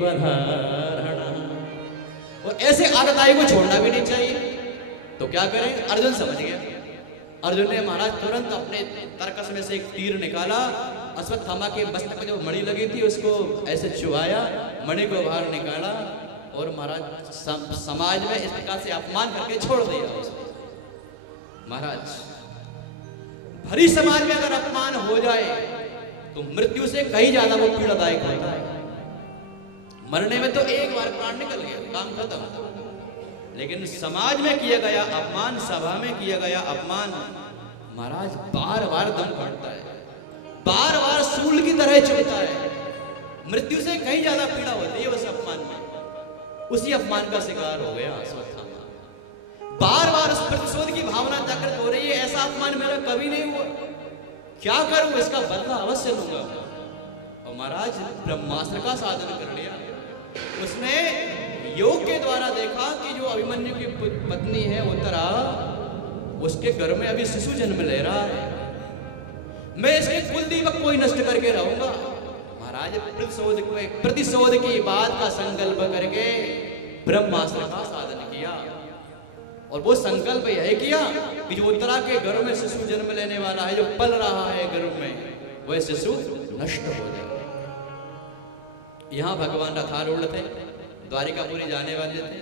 पधारणा। और ऐसे आगताई को छोड़ना भी नहीं चाहिए। तो क्या करें, अर्जुन समझ गया। अर्जुन ने महाराज तुरंत अपने तरकस में से एक तीर निकाला, अश्वत्थामा के मस्तक में जो मणि लगी थी उसको ऐसे चुभाया, मणि को बाहर निकाला और महाराज समाज में इस प्रकार से अपमान करके छोड़ दिया उसको। महाराज भरी समाज में अगर अपमान हो जाए तो मृत्यु से कहीं ज्यादा वो पीड़ादायक होता है। मरने में तो एक बार प्राण निकल गया, काम खत्म। लेकिन समाज में किया गया अपमान, सभा में किया गया अपमान महाराज बार बार दम काटता है, बार बार सूल की तरह चुभता है। मृत्यु से कहीं ज्यादा पीड़ा होती है उस अपमान में। उसी अपमान का शिकार हो गया अश्वत्थामा। बार बार उस प्रतिशोध की भावना जागृत हो रही है, ऐसा अपमान मेरा कभी नहीं हुआ, क्या करूं, इसका बदला अवश्य लूंगा। और महाराज ब्रह्मास्त्र का साधन कर लिया। उसने योग के द्वारा देखा कि जो अभिमन्यु की पत्नी है उत्तरा, उसके घर में अभी शिशु जन्म ले रहा है, मैं इसके कुल दीपक को ही नष्ट करके रहूंगा। महाराज प्रतिशोध की बात का संकल्प करके ब्रह्मास्त्र का साधन किया। और वो संकल्प यह किया कि जो उत्तरा के घर में शिशु जन्म लेने वाला है, जो पल रहा है गर्भ में, वह शिशु नष्ट हो जाए। यहाँ भगवान रथारूढ़ थे, द्वारिकापुरी जाने वाले थे,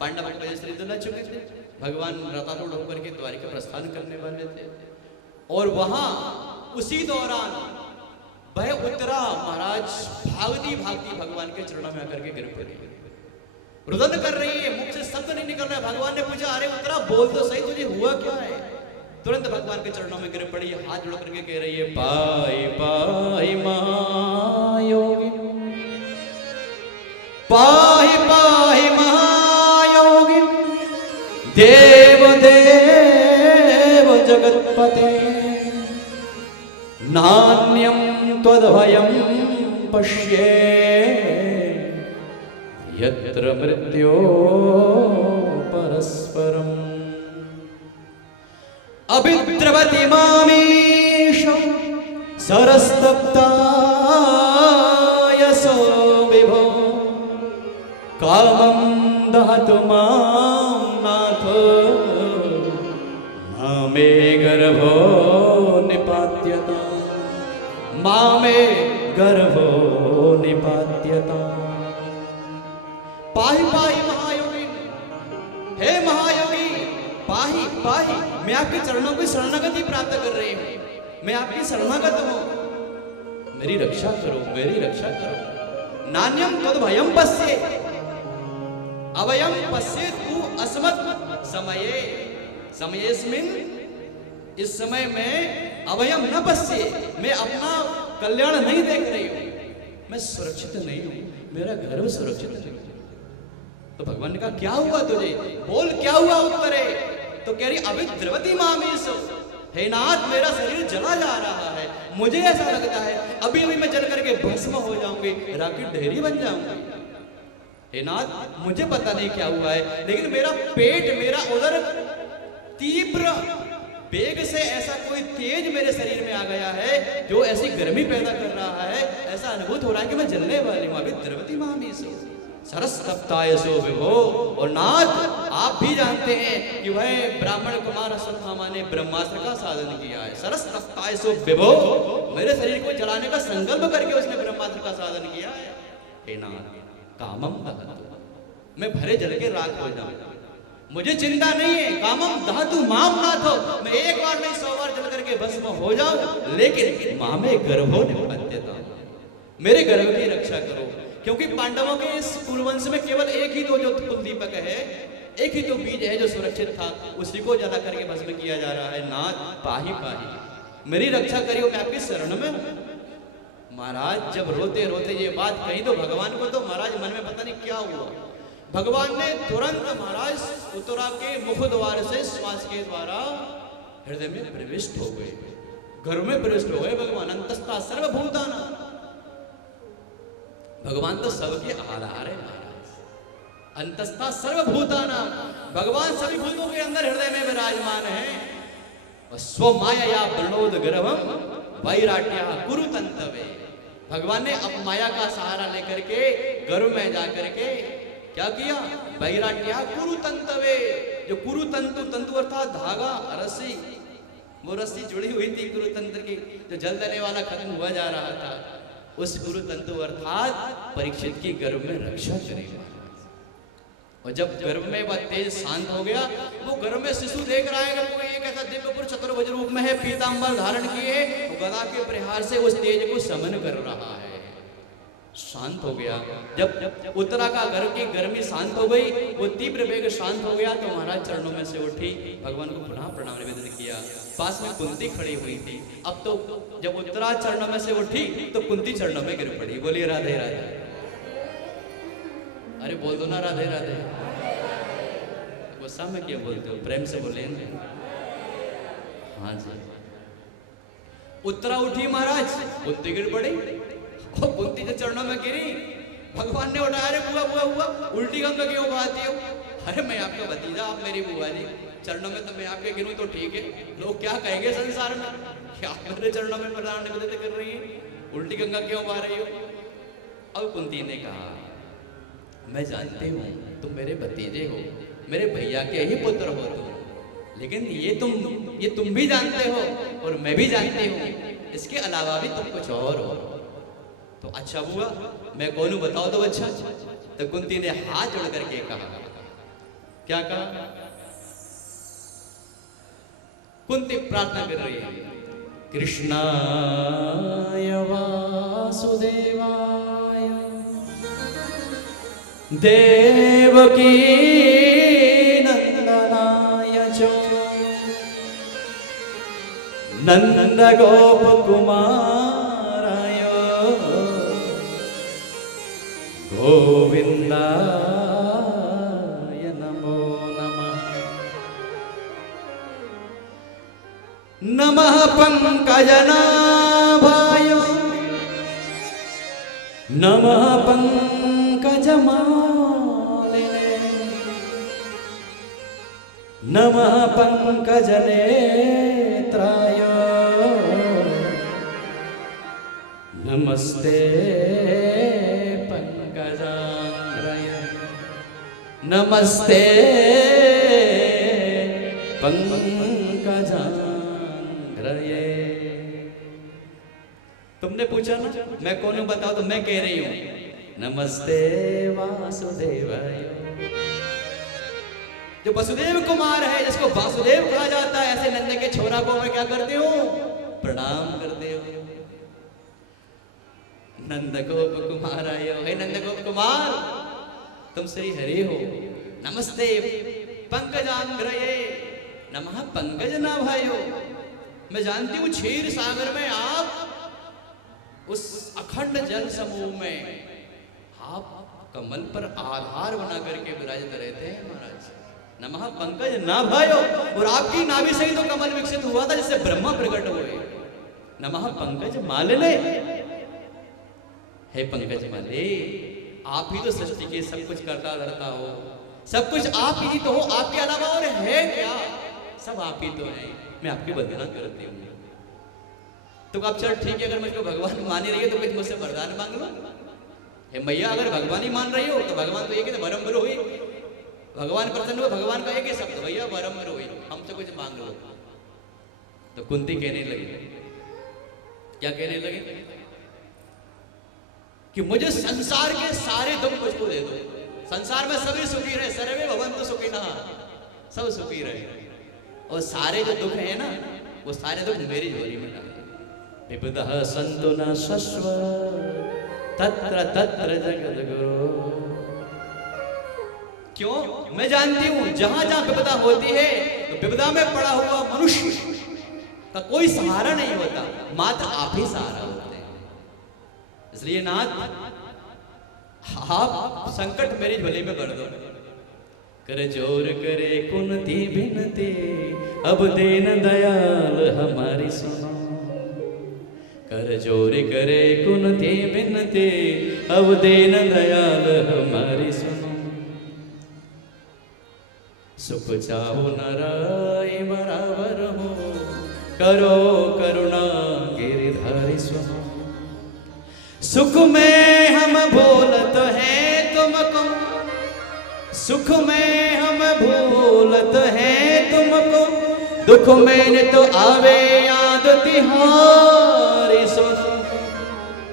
पांडव श्री न चुके थे, भगवान रथारूढ़ होकर के द्वारिका प्रस्थान करने वाले थे। और वहां उसी दौरान वह उत्तरा महाराज भागती भागती भगवान के चरणों में आकर के गिर पड़ी, रुदन कर रही है, मुख से शब्द नहीं निकल रहा है। भगवान ने पूछा, अरे उत्तरा बोल तो सही, तुझे हुआ क्या है? तुरंत भगवान के चरणों में गिर पड़ी, हाथ जोड़ करके कह रही है, पाई पाई महायोगी, पाहि पाहि महायोगी, देव देव जगत्पते, नान्यं त्वद्भयं पश्ये, यत्र मृत्यो परस्परम्। अभिद्रवति मामीश सरस्तप्ता यशो विभो, कामं दहतु मां नाथ, मामे गर्भो निपात्यता, मामे गर्भो निपात्यता। पाहि पाहि महायोगी, हे महायोगी, पाहि पाहि, मैं आपके चरणों की शरणागति प्राप्त कर रही हूं, मैं आपकी शरणागत हूं, मेरी रक्षा करो, मेरी रक्षा करो। नान्यम तद्भयं पश्ये, अवयम पश्ये तू अस्मत् समये, समयेस्मिन्, इस समय में अवयम न पश्ये, मैं अपना कल्याण नहीं देख रही हूं, मैं सुरक्षित नहीं हूं, मेरा गर्भ सुरक्षित नहीं। तो भगवान ने कहा, क्या हुआ तुझे, बोल क्या हुआ उत्तरे? तो कह रही, अभिद्रवति मामीश, हे नाथ मेरा शरीर जला जा रहा है, मुझे ऐसा लगता है अभी अभी मैं जल करके भस्म हो जाऊंगी, राख की ढेरी बन जाऊंगी। हे नाथ मुझे पता नहीं क्या हुआ है, लेकिन मेरा पेट, मेरा उदर तीव्र वेग से ऐसा कोई तेज मेरे शरीर में आ गया है जो ऐसी गर्मी पैदा कर रहा है, ऐसा अनुभूत हो रहा है कि मैं जलने वाली हूं। अभिद्रवति मामीश सरस्तप्ताय सो विभो। और नाथ आप भी जानते हैं कि वह ब्राह्मण कुमार अश्वत्थामा ने ब्रह्मास्त्र का साधन किया है। सरस्तप्ताय सो विभो, मेरे शरीर को जलाने का संकल्प करके उसने ब्रह्मास्त्र का साधन किया है। हे नाथ कामम दहतु, मैं भरे जल के राख हो जाऊं, मुझे चिंता नहीं है। कामम दहतु माम नाथ, मैं एक बार नहीं 100 बार जल करके भस्म हो जाऊं, लेकिन मामे गर्भो निपत्यता, मेरे गर्भ की रक्षा करो। क्योंकि पांडवों के इस कुलवंश में केवल एक ही तो जो कुल दीपक है, एक ही तो बीज है जो सुरक्षित था, उसी को ज्यादा करके भस्म किया जा रहा है। नाथ पाही पाही, मेरी रक्षा करियो, मैं आपकी शरण में हूं। महाराज जब रोते रोते ये बात कही तो भगवान को तो महाराज मन में पता नहीं क्या हुआ। भगवान ने तुरंत महाराज उत्तरा के मुख द्वार से श्वास के द्वारा हृदय में प्रविष्ट हो गए, घर में प्रविष्ट हो गए भगवान। अंतस्था सर्वभूताना, भगवान तो सबके आधार है महाराज। अंतस्था सर्वभूताना, भगवान सभी भूतों के अंदर हृदय में विराजमान है। और स्वमाया प्रणोद गर्भम वैराट्या कुरु तंतवे, भगवान ने अब माया का सहारा लेकर के गर्भ में जाकर के क्या किया? वैराट्या कुरुतंतवे, जो कुरुतंतु, तंतु अर्थात धागा, रस्सी, वो रस्सी जुड़ी हुई थी कुरुतंत्र की, जो जलने वाला खत्म हुआ जा रहा था, उस कुरुतंतु अर्थात परीक्षित की गर्भ में रक्षा करेगा। और जब गर्भ में वह तेज शांत हो गया, वो गर्भ में शिशु देख रहा है कि कोई एक ऐसा दिव्य पुरुष चतुर्भुज रूप में है, पीतांबर धारण किए, गदा के प्रहार से उस तेज को समन कर रहा है। शांत हो गया। जब उत्तरा का गर्भ की गर्मी शांत हो गई, वो तीव्र वेग शांत हो गया, तो महाराज चरणों में से उठी, भगवान को पुनः प्रणाम निवेदन किया। पास में कुंती खड़ी हुई थी। अब तो जब उत्तरा चरणों में से उठी तो कुंती चरणों में गिर पड़ी। बोलिए राधे राधे। अरे बोल दो ना राधे राधे। गुस्सा में क्या बोलते हो? प्रेम से बोले। हाँ जी। उत्तरा उठी महाराज, कुंती गिर पड़ी। कुंती के चरणों में गिरी, भगवान ने उठाया, अरे बुआ बुआ बुआ, उल्टी गंगा क्यों बहाती हो? अरे मैं आपका भतीजा, आप मेरी बुआ जी, चरणों में तो मैं आपके गिरूं तो ठीक है, लोग क्या कहेंगे संसार में, क्या मेरे चरणों में प्रणाम निवेदन कर रही है, उल्टी गंगा क्यों बहा रही हो? अब कुंती ने कहा, मैं जानती हूँ तुम मेरे भतीजे हो, मेरे भैया के ही पुत्र हो तुम, लेकिन ये तुम भी जानते हो और मैं भी जानती हूँ, इसके अलावा भी तुम कुछ और हो। तो अच्छा बुआ, मैं कौन हूं बताओ तो अच्छा। तो कुंती ने हाथ जोड़ करके कहा, क्या कहा? कुंती प्रार्थना कर रही है, कृष्णाय वासुदेवाय देवकी नंदनाय च नंद गोप कुमाराय गोविंदाय नमो नमः। नमः पंकजनाभाय नमः पंकजमालिने नमः पंकजनेत्राय नमस्ते नमस्ते पंकजांग्रये। तुमने पूछा ना मैं कौन हूं बताओ, तो मैं कह रही हूं नमस्ते वासुदेवाय। जो वसुदेव कुमार है, जिसको वासुदेव कहा जाता है, ऐसे नंद के छोरा को मैं क्या करती हूँ? प्रणाम करते हो। नंद गोप कुमार आयो, हे नंद गोप कुमार, तुम श्री हरि हो। नमस्ते पंकजांग्रये नमः पंकजनाभायो। मैं जानती हूँ क्षीर सागर में आप, उस अखंड जल समूह में आप कमल पर आधार बना करके विराजित रहते हैं महाराज। नमः पंकजनाभायो, और आपकी नाभि से ही तो कमल विकसित हुआ था, जिससे ब्रह्मा प्रकट हुए। नमः पंकज मालिने, हे पंकज माले, आप ही तो सृष्टि के सब कुछ करता धरता हो, सब कुछ आप ही तो हो, आपके अलावा और है क्या? सब आप ही तो हैं। मैं आपकी वंदना करती हूँ। तो अब चल ठीक है, अगर मुझको भगवान मान ही रही है तो कुछ मुझसे वरदान मांग लो। हे मैया, अगर भगवान ही मान रही हो तो भगवान तो एक है, वरम बरो हुई, भगवान प्रसन्न हुए, भगवान का एक ही शब्द, भैया वरम बरो हुई, हमसे कुछ मांग लो। तो कुंती कहने लगी, क्या कहने लगी? कि मुझे संसार के सारे दुख मुझको दे दो, संसार में सभी सुखी रहे, सर्वे भवन्तु सुखिनः, सब सुखी रहे, और सारे जो दुख है ना, वो सारे दुख मेरी झोली में डाल दो। विपदः सन्तु न शश्व तत्र तत्र जगद्गुरो। क्यों? मैं जानती हूं जहां जहां विपदा होती है तो विपदा में पड़ा हुआ मनुष्य का कोई सहारा नहीं होता, मात्र आप ही सहारा होते हैं। इसलिए नाथ, आप संकट मेरी झोली में भर दो। कर जोर करे कुंती बिनती, अब दीन दयाल हमारी सुनो। कर जोर करे कुंती बिनती, अब दीन दयाल हमारी सुनो। सुख चाहो नाराय बराबर हो, करो करुणा गिरधारी सुनो। सुख में हम बोलत हैं, सुख में हम भूलत हैं तुमको, दुख में तो आवे याद तिहारी सुनो।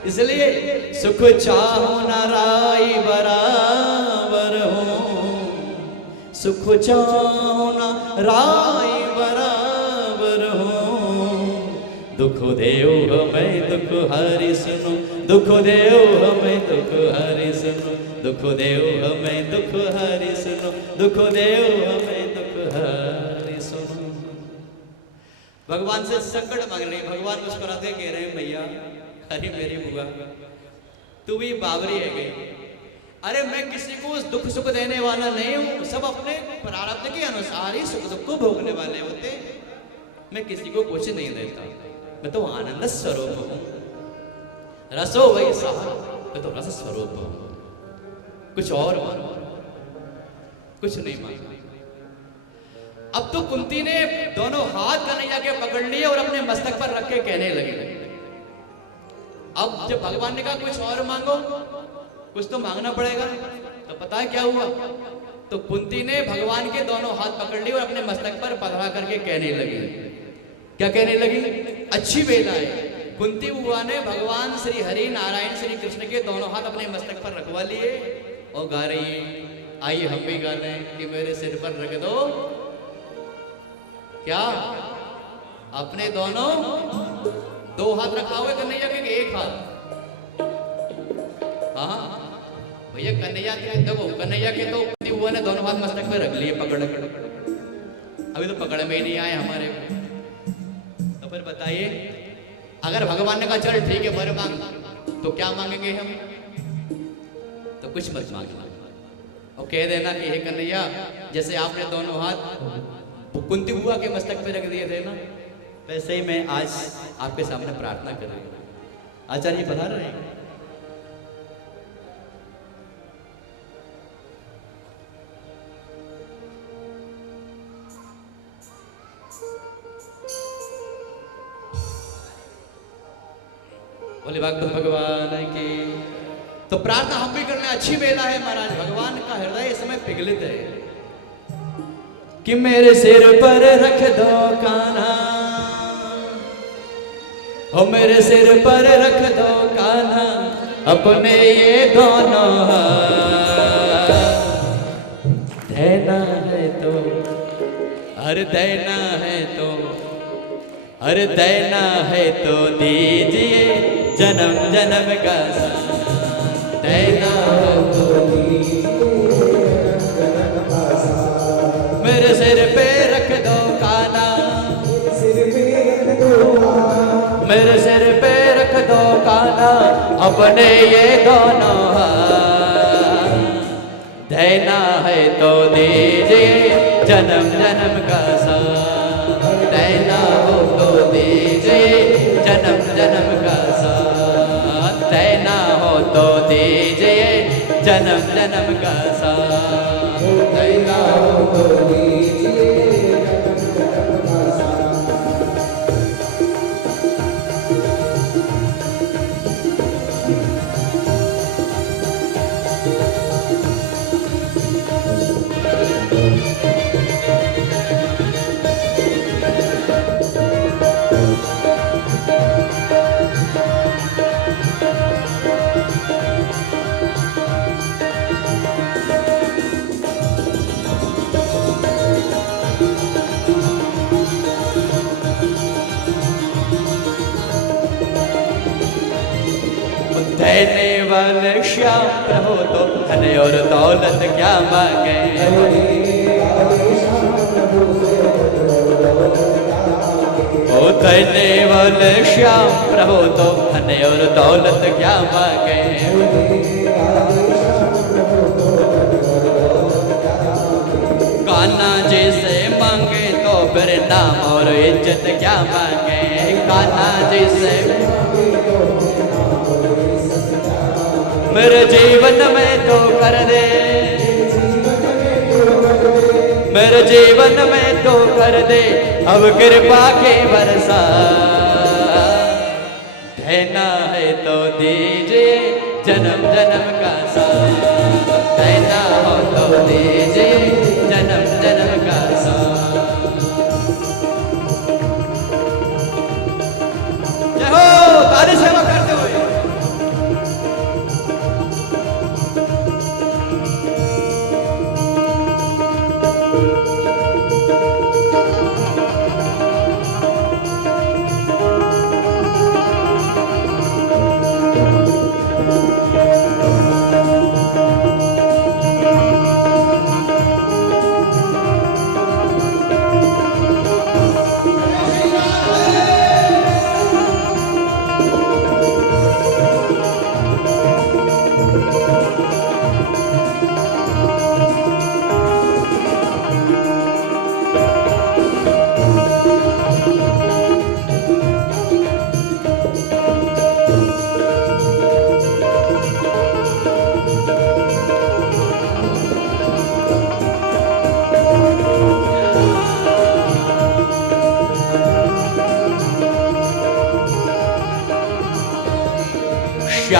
इसलिए सुख चाहो न राई बराबर हो, सुख चाहो न राई बराबर हो। दुख देव हमें दुख हरि सुनो, दुख देव हमें दुख हरि सुनो, दुख देव हमें दुख हरि सुनो, दुख देव हमें दुख हरि सुनो। भगवान से संकट मांग रहे, भगवान मुस्कुराते कह रहे हैं भैया अरे मेरी बुआ तू भी बावरी है गई। अरे मैं किसी को दुख सुख देने वाला नहीं हूं, सब अपने प्रारब्ध के अनुसार ही सुख दुख को भोगने वाले होते। मैं किसी को कुछ नहीं देता, मैं तो आनंद स्वरूप हूं। रसो वही सहा, मैं तो रस स्वरूप हूं। कुछ और मांगो, कुछ नहीं मांगा। अब तो कुंती ने दोनों हाथ कन्हैया के पकड़ लिए और अपने मस्तक पर रख के कहने लगे। अब जब भगवान ने कहा कुछ और मांगो, कुछ तो मांगना पड़ेगा, तो पता है क्या हुआ? तो कुंती ने भगवान के दोनों हाथ पकड़ लिए और अपने मस्तक पर पधरा करके कहने लगी। क्या कहने लगी? अच्छी बेला है। कुंती बुआ ने भगवान श्री हरि नारायण श्री कृष्ण के दोनों हाथ अपने मस्तक पर रखवा लिए और गा रही है, आइए हम भी गा लें कि मेरे सिर पर रख दो क्या अपने दोनों दो हाथ रखा हुआ कन्हैया के एक हाथ। हाँ भैया कन्हैया के देखो, कन्हैया के तो कुंती बुआ ने दोनों हाथ मस्तक पे रख लिए पकड़। अभी तो पकड़ में ही नहीं आए हमारे को। तो फिर बताइए, अगर भगवान ने कहा चल ठीक है वर मांग, तो क्या मांगेंगे हम? तो कुछ मत मांगना और कह देना कि हे कन्हैया जैसे आपने दोनों हाथ कुंती बुआ के मस्तक पे रख दिए थे ना, वैसे ही मैं आज आपके सामने प्रार्थना कर रही हूं। आचार्य बता रहे हैं बोले भागवत भगवान की। तो प्रार्थना हम भी करने अच्छी बेला है महाराज। भगवान का हृदय इस समय पिघलित है कि मेरे सिर पर रख दो कान्हा, ओ मेरे सिर पर रख दो कान्हा अपने ये दोनों हाथ। देना है तो हर देना है तो हर देना है तो दीजिए जन्म जन्म का साथ। देना है तो मेरे सिर पे रख दो कान्हा, मेरे सिर पे रख दो कान्हा अपने ये दोनों हाथ। देना है तो दीजिए जन्म जन्म का साथ। देना हो तो दीजिए जन्म जन्म का साथ। देना हो तो दीजिए जन्म जन्म का साथ। देना हो तो दीजिए जन्म जन्म का साथ। देने वाले श्याम प्रभु तो धन और दौलत क्या मांगे। ओ देने वाले श्याम प्रभु तो धन और दौलत क्या मांगे। कान्हा जी से मांगे तो फिर नाम और इज्जत क्या मांगे। कान्हा जी से मेरे जीवन में तो कर दे, मेरे जीवन में तो कर दे अब कृपा के बरसा। देना है तो दीजिए जन्म जन्म का साथ। देना हो तो दीजिए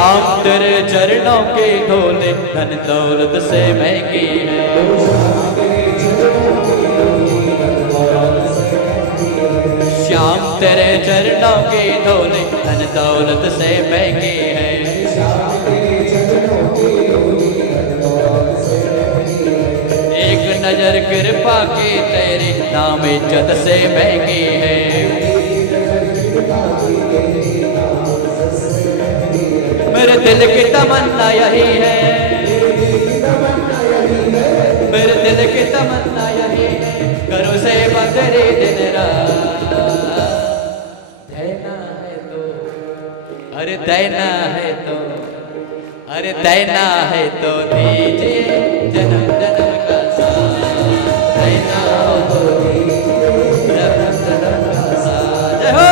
श्याम तेरे चरणों के धोले धन दौलत से महंगी है। श्याम तेरे चरणों के धोले धन दौलत से महंगी है। एक नजर कृपा की तेरी नाम इज्जत से महंगी है। मेरे दिल की तमन्ना यही है, मेरे दिल की तमन्ना यही है, करो सेवा तेरी दिन रात। देना है तो, अरे देना है तो, अरे देना है तो दीजिए जन्म जन्म का साथ। देना हो तो दीजिए जन्म जन्म का साथ। जय हो।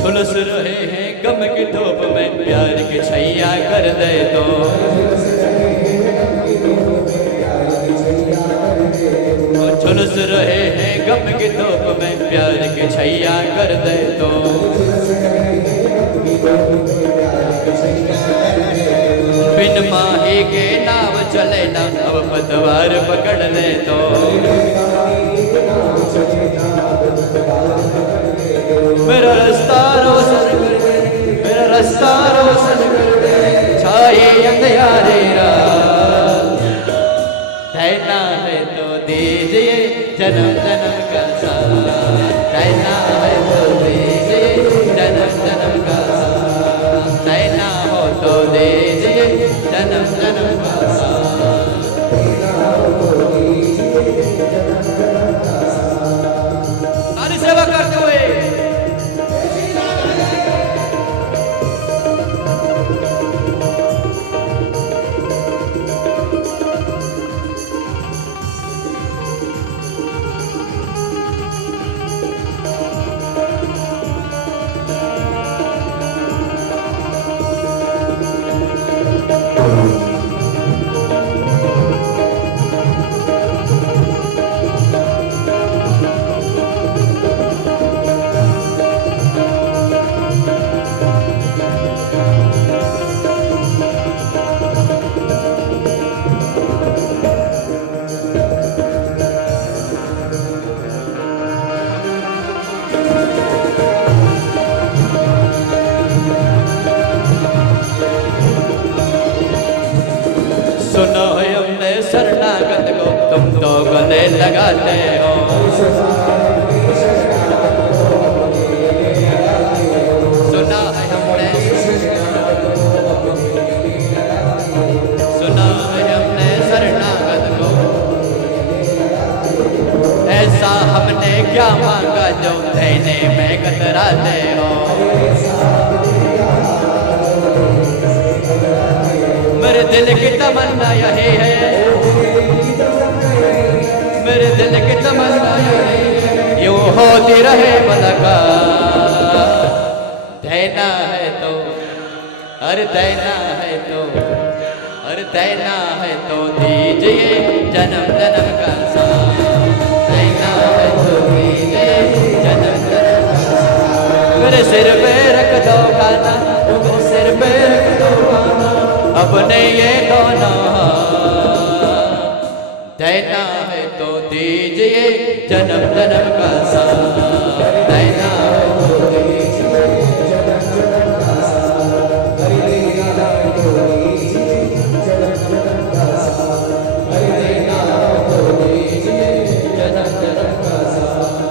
झुलस रहे हैं गम की धूप में प्यार की छैया कर दे तो। झुलस रहे हैं गम की धूप में प्यार की छैया कर दे तो। बिन माही के नाव चले ना अब पतवार पकड़ ले तो। मेरा रास्ता रोशन कर दे, मेरा रास्ता रोशन कर दे, छाए अंधियारे रात। देना है तो दीजिए जन्म जन्म का साथ। देना है तो दीजिए जन्म जन्म का साथ। देना हो तो दीजिए जन्म जन्म का साथ। सारी सेवा करते हुए सुनो हमने शरणागत को तुम तो गले लगाते हो। सुना है हमने, सुना है हमने शरणागत को। ऐसा हमने क्या मांगा जो देने में कतराते हो। मेरे दिल की तमन्ना यही है, मेरे दिल की तमन्ना यही है, यूं होती रहे मुलाकात। देना है तो, अरे देना है तो, अरे देना है तो दीजिए जन्म जन्म का साथ। देना है तो दीजिए जन्म जन्म का साथ। मेरे सिर पे रख दो खाना, मेरे सिर पे रख दो खाना, अपने ये दोनों हाथ। देना है तो दीजिए जन्म जन्म का साथ। देना है तो दीजिए जन्म जन्म का साथ। देना है तो दीजिए जन्म जन्म का साथ। देना है तो दीजिए जन्म जन्म का साथ।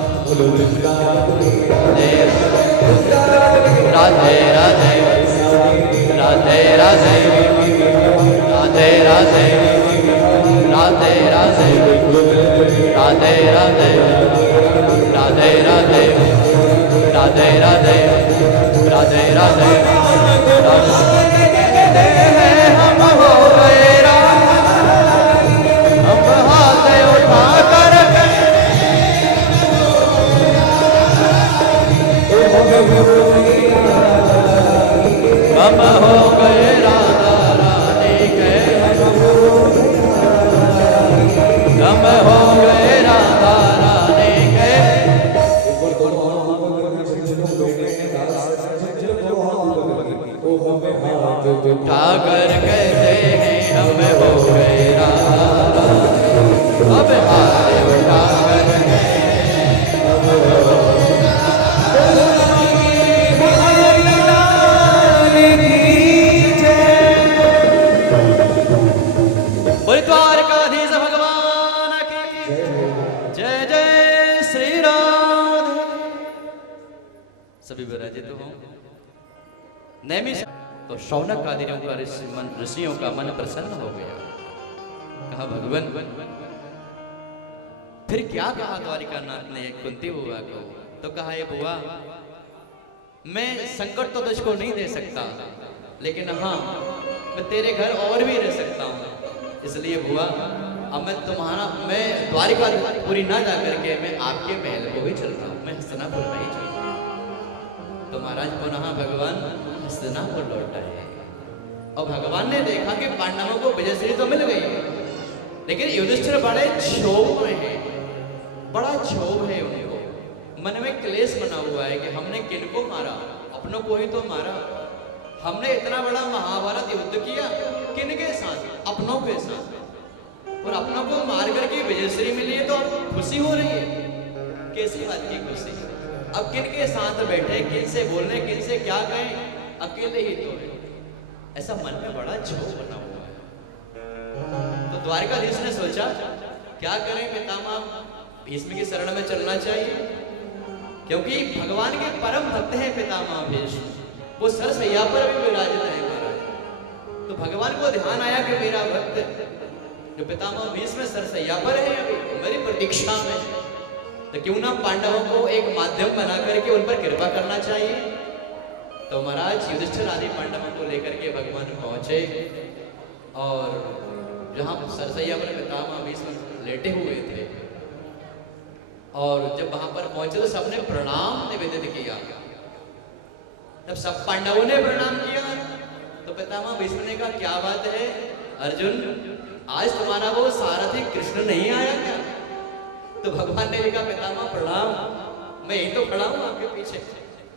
राधे राधे राधे राधे राधे राधे राधे राधे राधे राधे राधे राधे राधे हम हो गए हम हाथ उठा कर हम हो गए राधा रानी के हम हो गए राधा रानी के ठाकर कहते हैं हम हो गए राधा अब हाथ उठाकर द्वारकाधीश भगवान की जय जय श्री राधे। सभी विराजित हो नैमी तो शौनक आदियों का ऋषियों का मन प्रसन्न हो गया। कहा भगवान फिर क्या कहा द्वारिका नाथ ने कुंती बुआ को? तो कहा ये बुआ मैं संकट तो तुझको नहीं दे सकता लेकिन हाँ मैं तेरे घर और भी रह सकता हूँ। इसलिए बुआ अब मैं द्वारिका पूरी ना जा करके मैं आपके महल को भी चल रहा हूँ, मैं हस्तिनापुर में ही चल रहा हूँ। तो महाराज पुनः भगवान हस्तिनापुर लौट आए और भगवान ने देखा कि पांडवों को विजयश्री तो मिल गई लेकिन युधिष्ठिर बड़े क्षोभ में है, बड़ा क्षोभ है उनको, मन में क्लेश बना हुआ है कि हमने किनको मारा, अपनों को ही तो मारा। हमने इतना बड़ा महाभारत युद्ध किया किनके साथ? अपनों के साथ, और अपनों को मार करके विजयश्री मिली है तो खुशी हो रही है। कैसी बात की खुशी? अब किनके साथ बैठे, किन से बोलने, किन से क्या कहें, अकेले ही तो है। ऐसा मन में बड़ा क्षोभ बना हुआ है। तो द्वारकाधीश ने सोचा क्या करें पितामह, भीष्म की शरण में चलना चाहिए क्योंकि भगवान के परम भक्त हैं पितामह भीष्म, वो सरसैया पर भी विराजित है महाराज। तो भगवान को ध्यान आया कि मेरा भक्त जो पितामह भीष्म सरसैया पर है अभी मेरी प्रतीक्षा में, तो क्यों ना पांडवों को एक माध्यम बना करके उन पर कृपा करना चाहिए। तो महाराज युधिष्ठिर आदि पांडवों को लेकर के भगवान पहुंचे और जहां सरसैया पर पितामह भीष्म लेटे हुए थे और जब वहां पर पहुंचे तो सबने प्रणाम निवेदित किया। जब सब पांडवों ने प्रणाम किया तो पितामह भीष्म ने कहा क्या बात है अर्जुन, आज तुम्हारा वो सारथी कृष्ण नहीं आया क्या? तो भगवान ने लिखा पितामह प्रणाम, मैं यही तो खड़ा हूं आपके पीछे।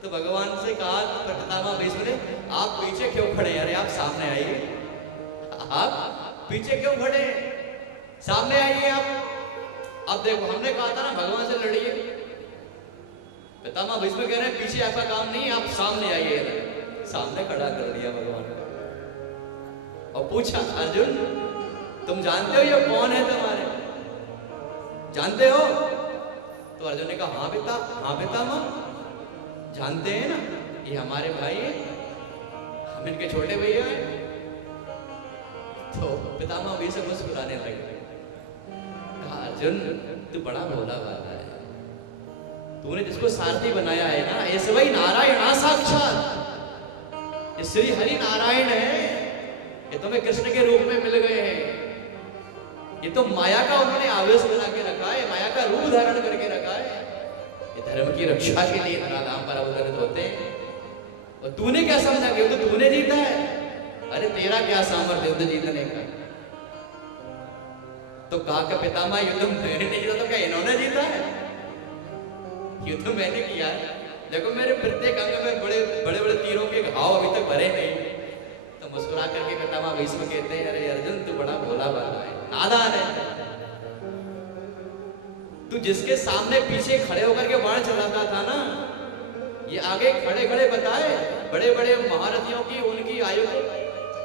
तो भगवान से कहा पितामह भीष्म ने आप पीछे क्यों खड़े? अरे आप सामने आइए, आप पीछे क्यों खड़े? सामने आइए आप। अब देखो हमने कहा था ना भगवान से लड़िए, पितामह भीष्म कह रहे हैं पीछे आपका काम नहीं, आप सामने आइए। सामने खड़ा कर दिया भगवान को और पूछा अर्जुन तुम जानते हो ये कौन है तुम्हारे, जानते हो? तो अर्जुन ने कहा हाँ पितामह जानते हैं ना, ये हमारे भाई है, हम इनके छोटे भैया हैं। तो पितामह भीष्म मुस्कुराने लगे। कहा अर्जुन तू बड़ा भोला भाला है, तूने जिसको सारथी बनाया है ना ऐसे वही नारायण साक्षात, ये श्री हरि नारायण है, ये तुम्हें कृष्ण के रूप में मिल गए हैं। ये तो माया का उन्होंने आवेश बना के रखा है, माया का रूप धारण करके रखा है। ये धर्म की रक्षा के लिए धराधाम पर अवतरित होते हैं। और तूने क्या समझा कि तो तूने जीता है? अरे तेरा क्या सामर्थ्य युद्ध जीतने का? तो कहा कि पितामह युद्ध मैंने नहीं जीता तो क्या इन्होंने जीता है? युद्ध मैंने किया है, देखो मेरे प्रत्येक अंग में बड़े बड़े तीरों के घाव अभी तक भरे नहीं। तो मुस्कुरा करके पितामह भीष्म कहते हैं अरे अर्जुन तू बड़ा भोला भाला है, नादान है। तू जिसके सामने पीछे खड़े होकर के बाण चलाता था ना, ये आगे खड़े खड़े बताए बड़े बड़े महारथियों की उनकी आयु को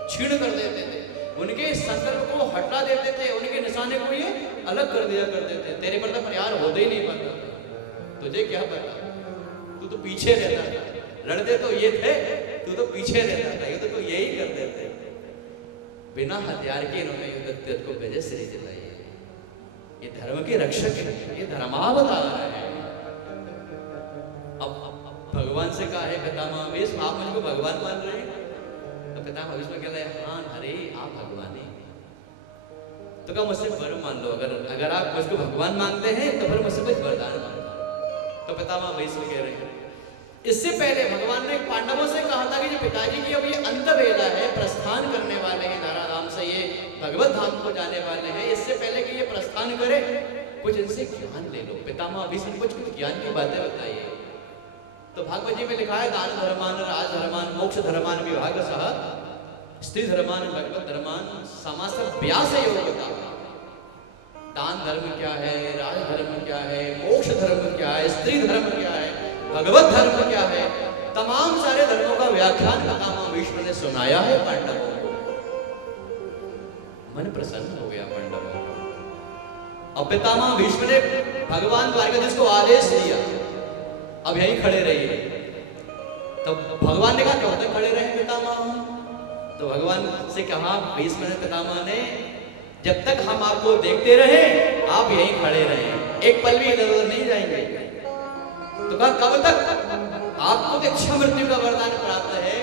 छीण कर देते थे, उनके संकल्प को हटा देते थे, उनके निशाने को ये अलग कर दिया करते थे। तेरे पर तो प्रहार होते ही नहीं पाता, तुझे क्या पता, तू तो पीछे रहता था। लड़ते तो ये थे तू तो पीछे रहता था, ये तो यही कर देते। बिना हथियार के इन्होंने युद्ध को भेजे श्री जलाई। ये धर्म के रक्षक है, ये धर्मावतार है। अब भगवान से कहा है पितामह भीष्म आप मुझको भगवान मान रहे हैं? तो पितामह भीष्म कह रहे हैं हाँ अरे आप भगवान ही। तो कहा मुझसे वर मान लो, अगर आप मुझको भगवान मानते हैं तो फिर मुझसे कुछ वरदान मांगो। तो पितामह भीष्म कह रहे हैं इससे पहले भगवान ने पांडवों से कहा था कि जो पिताजी की अब ये अंत वेला है, प्रस्थान करने वाले हैं नाराधाम से, ये भगवत धाम को जाने वाले हैं, इससे पहले कि ये प्रस्थान करे कुछ इनसे ज्ञान ले लो। पितामह भीष्म कुछ ज्ञान की बातें बताइए। तो भागवत जी में लिखा है दान धर्मान राज धर्मान मोक्ष धर्मान विभाग सह स्त्री धर्मान भगवत धर्मान समास व्यास योगता। दान धर्म क्या है, राज धर्म क्या है, मोक्ष धर्म क्या है, स्त्री धर्म क्या है, भगवत धर्म क्या है, तमाम सारे धर्मों का व्याख्यान पितामह भीष्म ने सुनाया है पांडवों को। मन प्रसन्न हो गया पांडवों को। अब पितामह भीष्म ने भगवान द्वारकाधीश को आदेश दिया अब यहीं खड़े रहिए। तब भगवान ने कहा कब तक खड़े रहे पितामह? तो भगवान से कहा भीष्म ने पितामह ने जब तक हम आपको देखते रहे आप यहीं खड़े रहे, एक पल भी इधर उधर नहीं जाएंगे। तो कहा कब तक? आपको तो इच्छा मृत्यु का वरदान प्राप्त है,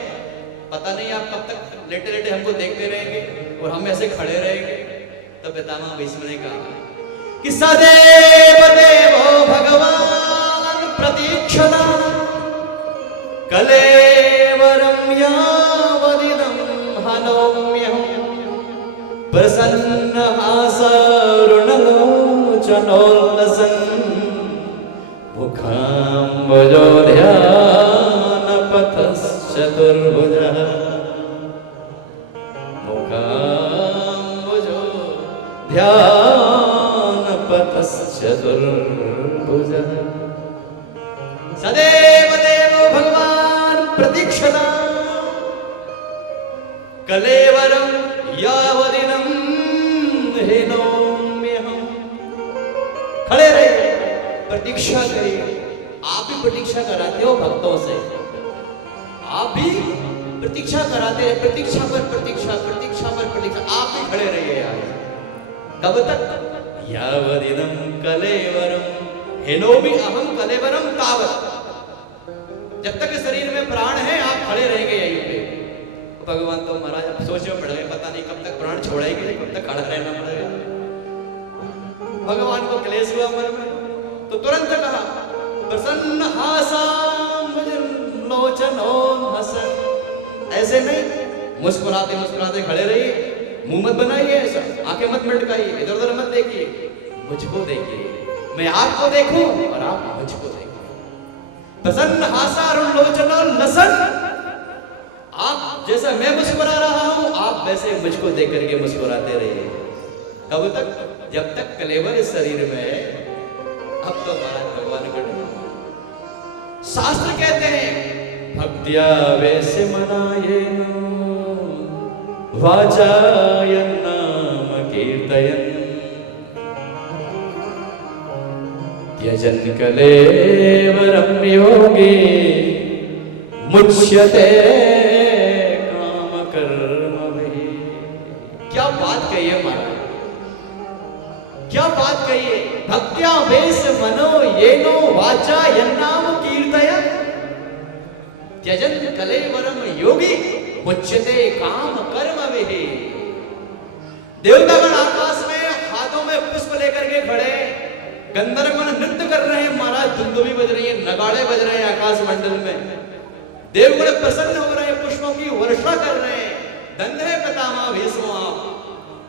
पता नहीं आप कब तक लेटे लेटे हमको देखते रहेंगे और हम ऐसे खड़े रहेंगे। तो पितामह भीष्म ने कहा कि सदैव देवो भगवान प्रतीक्षता कलेवरम यावदिदं हनोम्यहम् प्रसन्न हासरुणलोचनोल्लसन् मुखाम्बुजो ध्यानपथश्चतुर्भुजः मुखाम्बुजो ध्यानपथश्चतुर्भुजः सदैव देवो भगवान प्रतीक्षता कलेवरम यावदिनं हेनोम्यहम्। खड़े रहिए, प्रतीक्षा करिए। आप भी प्रतीक्षा कराते हो भक्तों से, आप भी प्रतीक्षा कराते हैं, प्रतीक्षा पर प्रतीक्षा, प्रतीक्षा पर प्रतीक्षा। आप भी खड़े रहिए यार। कब तक? यावदिनं कलेवरम हेनोमि अहम कलेवरम तावत्। जब तक शरीर में प्राण है आप खड़े रहेंगे यहीं पे। भगवान तो महाराज अब सोच में पड़ गए, पता नहीं कब तक प्राण छोड़ेंगे, कब तक खड़ा रहना पड़ेगा। भगवान को क्लेश हुआ मन में, तो तुरंत कहा प्रसन्न हासाम्बुजलोचनोन्हसन्। ऐसे नहीं, मुस्कुराते मुस्कुराते खड़े रहिए, मुंह मत बनाइए ऐसा, आंखें मत मिटकाइए, इधर उधर मत देखिए, मुझको देखिए, मैं आपको देखूं और आप मुझको देखिए। प्रसन्न हासारुणलोचनोन्हसन्। आप जैसा मैं मुस्कुरा रहा हूं आप वैसे मुझको देख करके मुस्कुराते रहिए। कब तक? जब तक कलेवर इस शरीर में है। अब तो महाराज भगवान कर शास्त्र कहते हैं भक्त्या वैसे मनायेन वाचायन नाम कीर्तयन् त्यजन कलेवरम योगी मुच्यते काम कर्म में। क्या बात कही है महाराज, क्या बात कही है। भक्त्या वेश मनो येनो वाचा यन्नाम कीर्तयन् त्यजन कलेवरम योगी मुच्यते काम कर्म में। देवतागण आकाश में हाथों में पुष्प लेकर के खड़े, गंधर्वगण नृत्य कर रहे हैं महाराज, धुंदुभी बज रही है, नगाड़े बज रहे हैं आकाश मंडल में, देवगण प्रसन्न हो रहे हैं, पुष्पों की वर्षा कर रहे हैं। धन्य है पितामह भीष्म आप।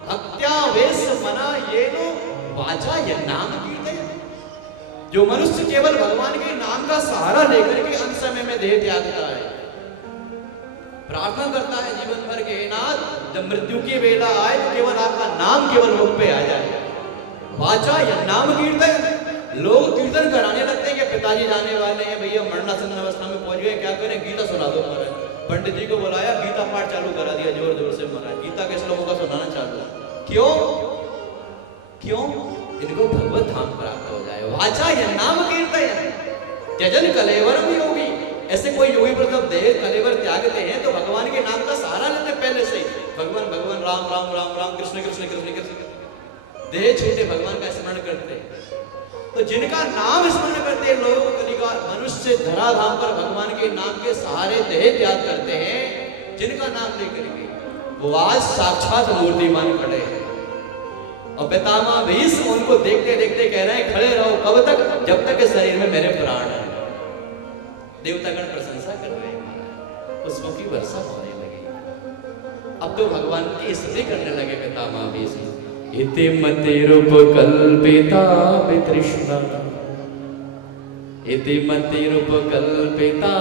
भक्त्या वेश मना येनो वाचा यन्नाम कीर्तयन्। जो मनुष्य केवल भगवान के नाम का सहारा लेकर के अंत समय में देह त्यागता है, प्रार्थना करता है जीवन भर के नाथ जब मृत्यु की वेला आए तो केवल आपका नाम केवल मुख पे आ जाए। वाचा यन्नाम कीर्तयन्। लोग कीर्तन कराने लगते हैं कि पिताजी जाने वाले हैं, भैया मरणासन अवस्था में पहुंच गए, क्या करें, गीता सुना दो महाराज। पंडित जी को बुलाया, गीता पाठ चालू करा दिया जोर जोर से महाराज, गीता के श्लोकों का सुनाना चालू। क्यों? क्यों? इनको भगवत धाम प्राप्त हो जाए। वाचा यन्नाम कीर्तयन् त्यजन कलेवरम योगी। ऐसे कोई योगी पर जब देह कलेवर त्यागते हैं राम राम राम राम कृष्ण कृष्ण कृष्ण कृष्ण, देह छूटे भगवान का स्मरण करते। तो जिनका नाम स्मरण करते लोग कलिका मनुष्य धराधाम पर भगवान के नाम के सहारे देह त्याग करते हैं, जिनका नाम लेकर के वो आज साक्षात मूर्तिमान खड़े हैं। और पितामह भीष्म उनको देखते देखते कह रहे हैं, खड़े रहो कब तक, जब तक इस शरीर में मेरे प्राण है। देवतागण प्रशंसा कर रहे हैं, पुष्पों की वर्षा होने लगी। अब तो भगवान की स्तुति करने लगे पितामह भीष्म। इति मतिरुपकल्पिता वितृष्णा, इति मतिरुपकल्पिता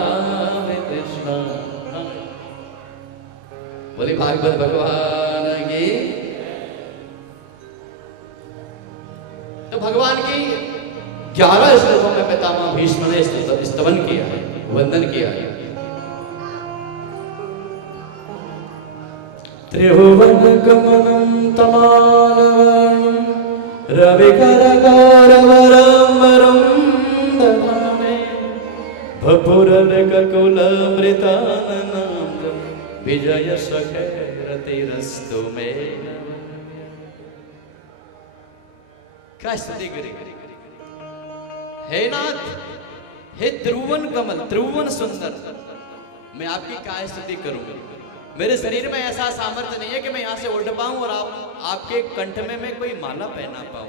वितृष्णा। बोले भागवत भगवान की। तो भगवान की 11 श्लोकों में पितामह भीष्म ने स्तवन किया है, वंदन किया है। त्रिभुवन गमनं तमालवर्णं रविकरगौरवरम्बरं दधाने भपुरलककुलमृताननां विजय सखेरतिरस्तु मे। क्या स्तुति करी। हे नाथ, हे त्रिभुवन कमल, त्रिभुवन सुंदर, मैं आपकी क्या स्तुति करूंगा। मेरे शरीर में ऐसा सामर्थ्य नहीं है कि मैं यहां से उठ पाऊं और आपके कंठ में मैं कोई माला पहना पाऊं।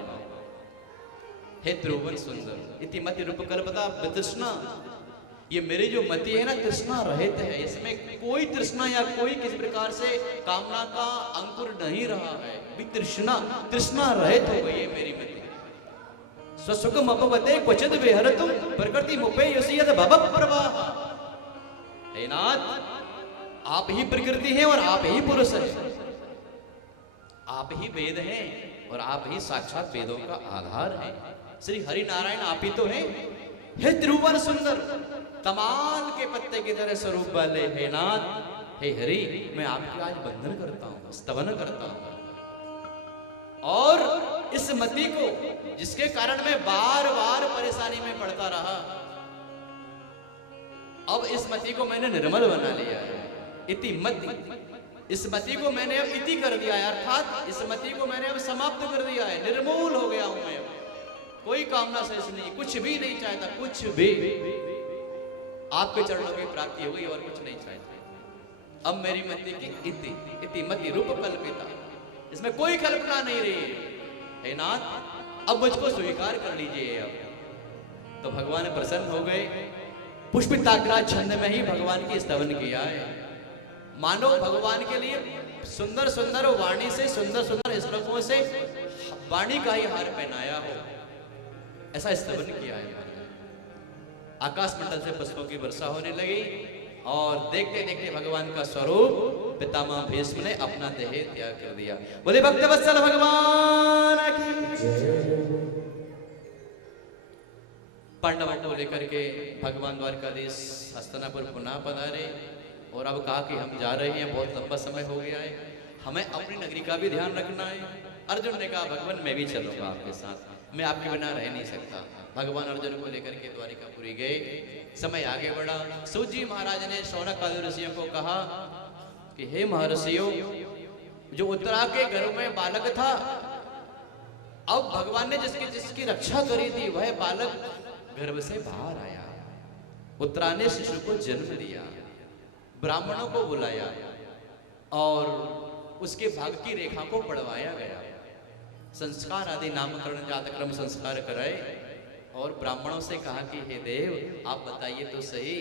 हे त्रिभुवन सुंदर, इति मति रूपकल्पता वितृष्णा, ये मेरी जो मति है ना तृष्णा रहित है, इसमें कोई तृष्णा या कोई किसी प्रकार से कामना का अंकुर नहीं रहा है। तृष्णा तृष्णा रहित हो गई है मेरी मति। स्वसुखम अपवते क्वचित विहरतुम प्रकृति मुपे युषियत भव प्रवाह। हे नाथ, आप ही प्रकृति हैं और आप ही पुरुष हैं, आप ही वेद हैं और आप ही साक्षात वेदों का आधार हैं। श्री हरि नारायण आप ही तो हैं। हे त्रिभुवन सुंदर, तमाल के पत्ते की तरह स्वरूप वाले हे नाथ, हे हरि, मैं आपकी आज वंदन करता हूं, स्तवन करता हूं। और इस मति को, जिसके कारण मैं बार बार परेशानी में पड़ता रहा, अब इस मति को मैंने निर्मल बना लिया है। इति मति, इस मति को मैंने अब इति कर दिया है, अर्थात इस मति को मैंने अब समाप्त कर दिया है, निर्मूल हो गया हूं मैं। कोई कामना शेष नहीं, कुछ भी नहीं चाहता, कुछ भी। आपके चरणों की प्राप्ति हो गई और कुछ नहीं चाहता। अब मेरी मति की इति, इति मति रूप कल्पिता, इसमें कोई कल्पना नहीं रही है। हे नाथ, अब मुझको स्वीकार कर लीजिए। अब तो भगवान प्रसन्न हो गए। पुष्पिताग्रा छंद में ही भगवान की स्तवन किया है। मानो भगवान के लिए सुंदर सुंदर वाणी से, सुंदर सुंदर श्लोकों से वाणी का ही हार पहनाया हो, ऐसा स्तवन किया है। आकाश मंडल से पुष्पों की वर्षा होने लगी और देखते देखते भगवान का स्वरूप पितामह भीष्म ने अपना देह त्याग कर दिया। बोले भक्तवत्सल भगवान की। पांडवों को लेकर के भगवान द्वारकाधीश हस्तिनापुर पुनः पधारे और अब कहा कि हम जा रहे हैं, बहुत लंबा समय हो गया है, हमें अपनी नगरी का भी ध्यान रखना है। अर्जुन ने कहा, भगवान मैं भी चलूंगा आपके साथ, मैं आपके बिना रह नहीं सकता। भगवान अर्जुन को लेकर के द्वारिकापुरी गए। समय आगे बढ़ा। सूत जी महाराज ने शौनक आदि ऋषियों को कहा कि हे महर्षियों, जो उत्तरा के घर में बालक था, अब भगवान ने जिसकी रक्षा करी थी, वह बालक गर्भ से बाहर आया। उत्तरा ने शिशु को जन्म दिया, ब्राह्मणों को बुलाया और उसके भाग की रेखा को पढ़वाया गया। संस्कार आदि नामकरण जातक्रम संस्कार कराए और ब्राह्मणों से कहा कि हे देव, आप बताइए तो सही,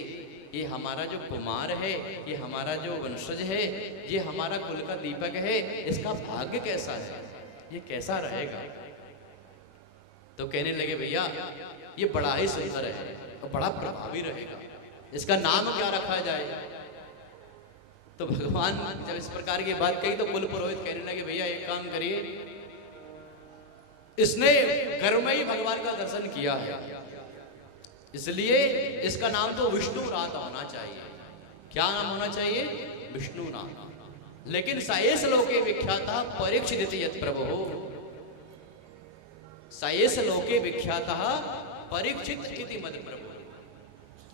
ये हमारा जो कुमार है, ये हमारा जो वंशज है, ये हमारा कुल का दीपक है, इसका भाग्य कैसा है, ये कैसा रहेगा। तो कहने लगे, भैया ये बड़ा ही सुंदर है और बड़ा प्रभावी रहेगा, इसका नाम क्या रखा जाए। तो भगवान जब इस प्रकार की बात कही तो कुल पुरोहित कहने लगे, भैया एक काम करिए, इसने घर में ही भगवान का दर्शन किया है, इसलिए इसका नाम तो विष्णु रात होना चाहिए। क्या नाम होना चाहिए? विष्णु नाम। लेकिन सायेस लोके विख्याता परीक्षित यत् प्रभु, सायेस लोके विख्याता परीक्षित इति मद प्रभु।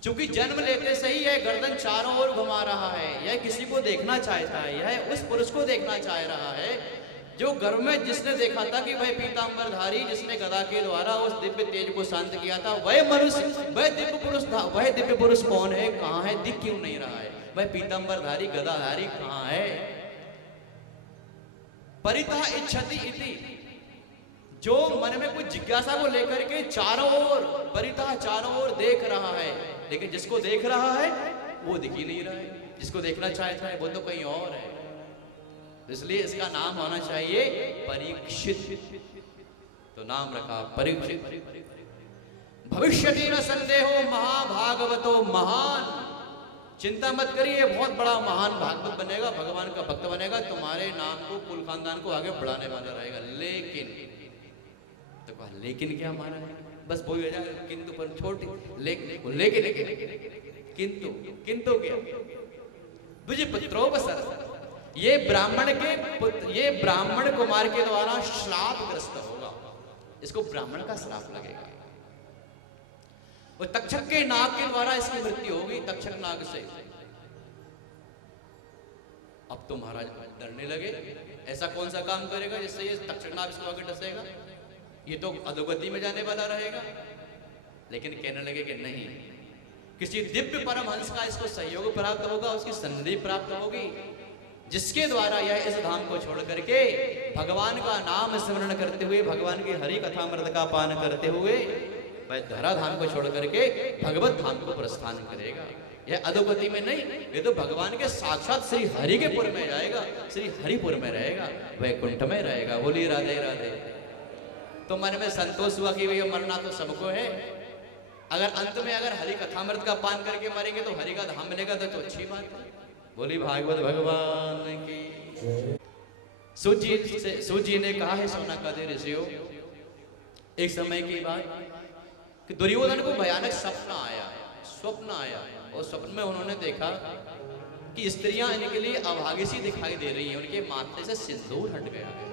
चूंकि जन्म लेते सही यह गर्दन चारों ओर घुमा रहा है, यह किसी को देखना चाहता है, यह उस पुरुष को देखना चाह रहा है जो गर्भ में जिसने देखा था कि वह पीतांबरधारी जिसने गदा के द्वारा उस दिव्य तेज को शांत किया था, वह मनुष्य, वह दिव्य पुरुष था। वह दिव्य पुरुष कौन है, कहां है, दिख क्यों नहीं रहा है? वह पीतांबरधारी गदाधारी कहां है? परितः इच्छति इति, जो मन में कुछ जिज्ञासा को लेकर के चारों ओर, परितः चारों ओर देख रहा है, लेकिन जिसको देख रहा है वो दिख ही नहीं रहा है। जिसको देखना चाहता है वो तो कहीं और है। इसलिए इसका नाम होना चाहिए परीक्षित। तो नाम रखा परीक्षित। भविष्यति न संदेहो महाभागवतो महान। चिंता मत करिए, बहुत बड़ा महान भागवत बनेगा, भगवान का भक्त बनेगा, तुम्हारे नाम को, कुल खानदान को आगे बढ़ाने वाला रहेगा। लेकिन तो कहा लेकिन क्या माना है? बस वही हो जाएगा, किंतु पर छोटी लेकिन किंतु किंतु क्या? तुझे पुत्रोपसर, ये ब्राह्मण के पुत्र, ये ब्राह्मण कुमार के द्वारा श्राप ग्रस्त होगा, इसको ब्राह्मण का श्राप लगेगा। वो तक्षक के नाग के द्वारा इसकी मृत्यु होगी, तक्षक नाग से। अब तो महाराज डरने लगे, ऐसा कौन सा काम करेगा जिससे ये तक्षक नाग इसको आगे डसेगा? ये तो अधोगति में जाने वाला रहेगा। लेकिन कहने लगे कि नहीं, किसी दिव्य परमहंस का इसको सहयोग प्राप्त होगा, उसकी संधि प्राप्त होगी, जिसके द्वारा यह इस धाम को छोड़ करके भगवान का नाम स्मरण करते हुए, भगवान की हरि कथामृत का पान करते हुए वह धरा धाम को छोड़ करके भगवत धाम को प्रस्थान करेगा। यह अधोगति में नहीं, ये तो भगवान के साक्षात श्री हरि के पुर में जाएगा, श्री हरिपुर में रहेगा, वैकुंठ में रहेगा। बोलिए राधे राधे। तो मन में संतोष हुआ कि भैया मरना तो सबको है, अगर अंत में अगर हरि कथामृत का पान करके मरेंगे तो हरि का धाम मिलेगा तो अच्छी बात है। बोली भागवत भगवान की। सूत जी ने कहा है शौनकादि ऋषियों, एक समय की बात कि दुर्योधन को भयानक स्वप्न आया और स्वप्न में उन्होंने देखा कि स्त्रियां इनके लिए अभागी सी दिखाई दे रही हैं, उनके माथे से सिंदूर हट गया है,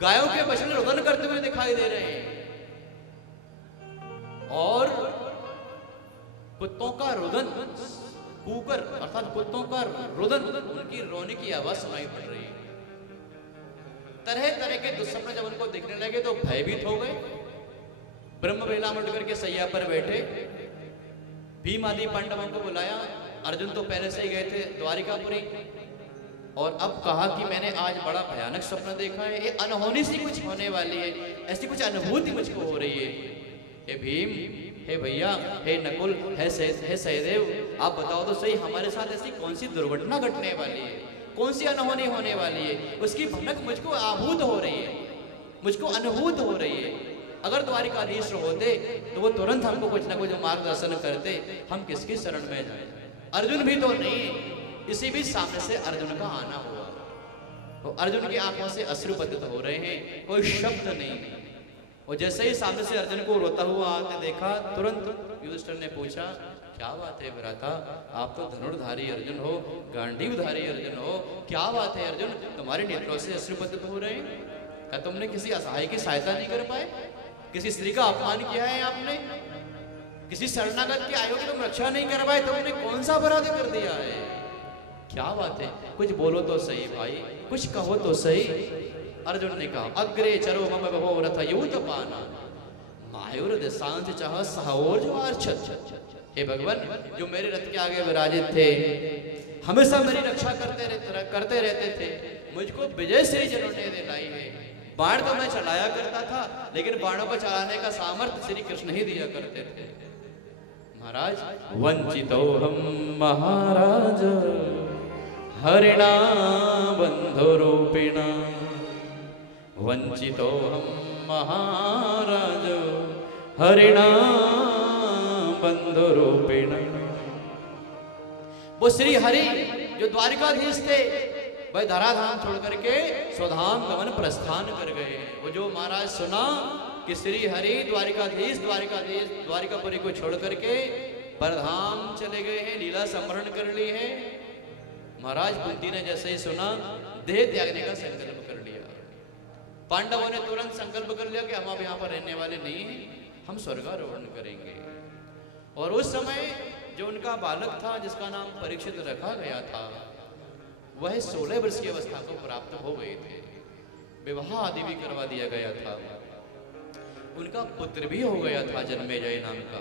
गायों के बछड़े रुदन करते हुए दिखाई दे रहे हैं और कुत्तों का रुदन, कूकर अर्थात कुत्तों का रुदन, उनकी रोने की आवाज सुनाई पड़ रही है। तरह तरह के दुस्सपने जब उनको दिखने लगे तो भयभीत हो गए। ब्रह्म बेला में उठ करके सैया पर बैठे, भीम आदि पांडवों को बुलाया। अर्जुन तो पहले से ही गए थे द्वारिकापुरी, और अब कहा कि मैंने आज बड़ा भयानक स्वप्न देखा है, ये अनहोनी सी कुछ होने वाली है, ऐसी कुछ अनुभूति मुझको हो रही है। हे भीम, हे भैया, हे नकुल, हे सहदेव, आप बताओ तो सही, हमारे साथ ऐसी कौन सी दुर्घटना घटने वाली है, कौन सी अनहोनी होने वाली है? उसकी भनक मुझको आहूत हो रही है, मुझको अनुभूत हो रही है। अगर द्वारिकाधीश होते तो वो तुरंत हमको कुछ ना कुछ मार्गदर्शन करते, हम किसकी शरण में जाए? अर्जुन भी तो नहीं, इसी भी सामने से अर्जुन का आना हुआ, तो अर्जुन की आंखों से अश्रु पतित हो रहे हैं, कोई शब्द नहीं। और जैसे ही सामने से अर्जुन को रोता हुआ आते देखा, तुरंत युधिष्ठिर ने पूछा, क्या बात है भ्राता, आप तो धनुर्धारी अर्जुन हो, गांडीवधारी अर्जुन हो, क्या बात है अर्जुन, तुम्हारे नेत्रों से अश्रु पतित हो रहे हैं? क्या तुमने किसी असहाय की सहायता नहीं कर पाए? किसी स्त्री का अपमान किया है आपने? किसी शरणागत की आयु की तुम रक्षा नहीं कर पाए? तुमने कौन सा अपराध कर दिया है? क्या बात है, कुछ बोलो तो सही भाई, कुछ कहो तो सही। अर्जुन ने कहा, अग्रे चरो मम बभो रथ यूतपाना मायूर दिशांत चाह सहोर जो अर्चत। हे भगवान, जो मेरे रथ के आगे विराजित थे, हमेशा मेरी रक्षा करते रहते थे, मुझको विजय श्री जिन्होंने दिलाई है। बाण तो मैं चलाया करता था, लेकिन बाणों को चलाने का सामर्थ्य श्री कृष्ण ही दिया करते थे। महाराज, वंचितो हम महाराज हरिणा बंधु रूपिणा, वंचितो हम महाराज हरिणा बंधु रूपिणा। वो श्री हरि जो द्वारिकाधीश थे, वह धराधाम छोड़ करके स्वधाम गमन प्रस्थान कर गए। वो जो महाराज सुना कि श्री हरि द्वारिकापुरी को छोड़ करके परधाम चले गए हैं, लीला संवरण कर ली है। महाराज कुंती ने जैसे ही सुना, देह त्यागने का संकल्प कर लिया। पांडवों ने तुरंत संकल्प कर लिया कि हम अब यहाँ पर रहने वाले नहीं हैं, हम स्वर्गारोहण करेंगे। और उस समय जो उनका बालक था जिसका नाम परीक्षित रखा गया था, वह 16 वर्ष की अवस्था को प्राप्त हो गए थे। विवाह आदि भी करवा दिया गया था। उनका पुत्र भी हो गया था जन्मेजय नाम का।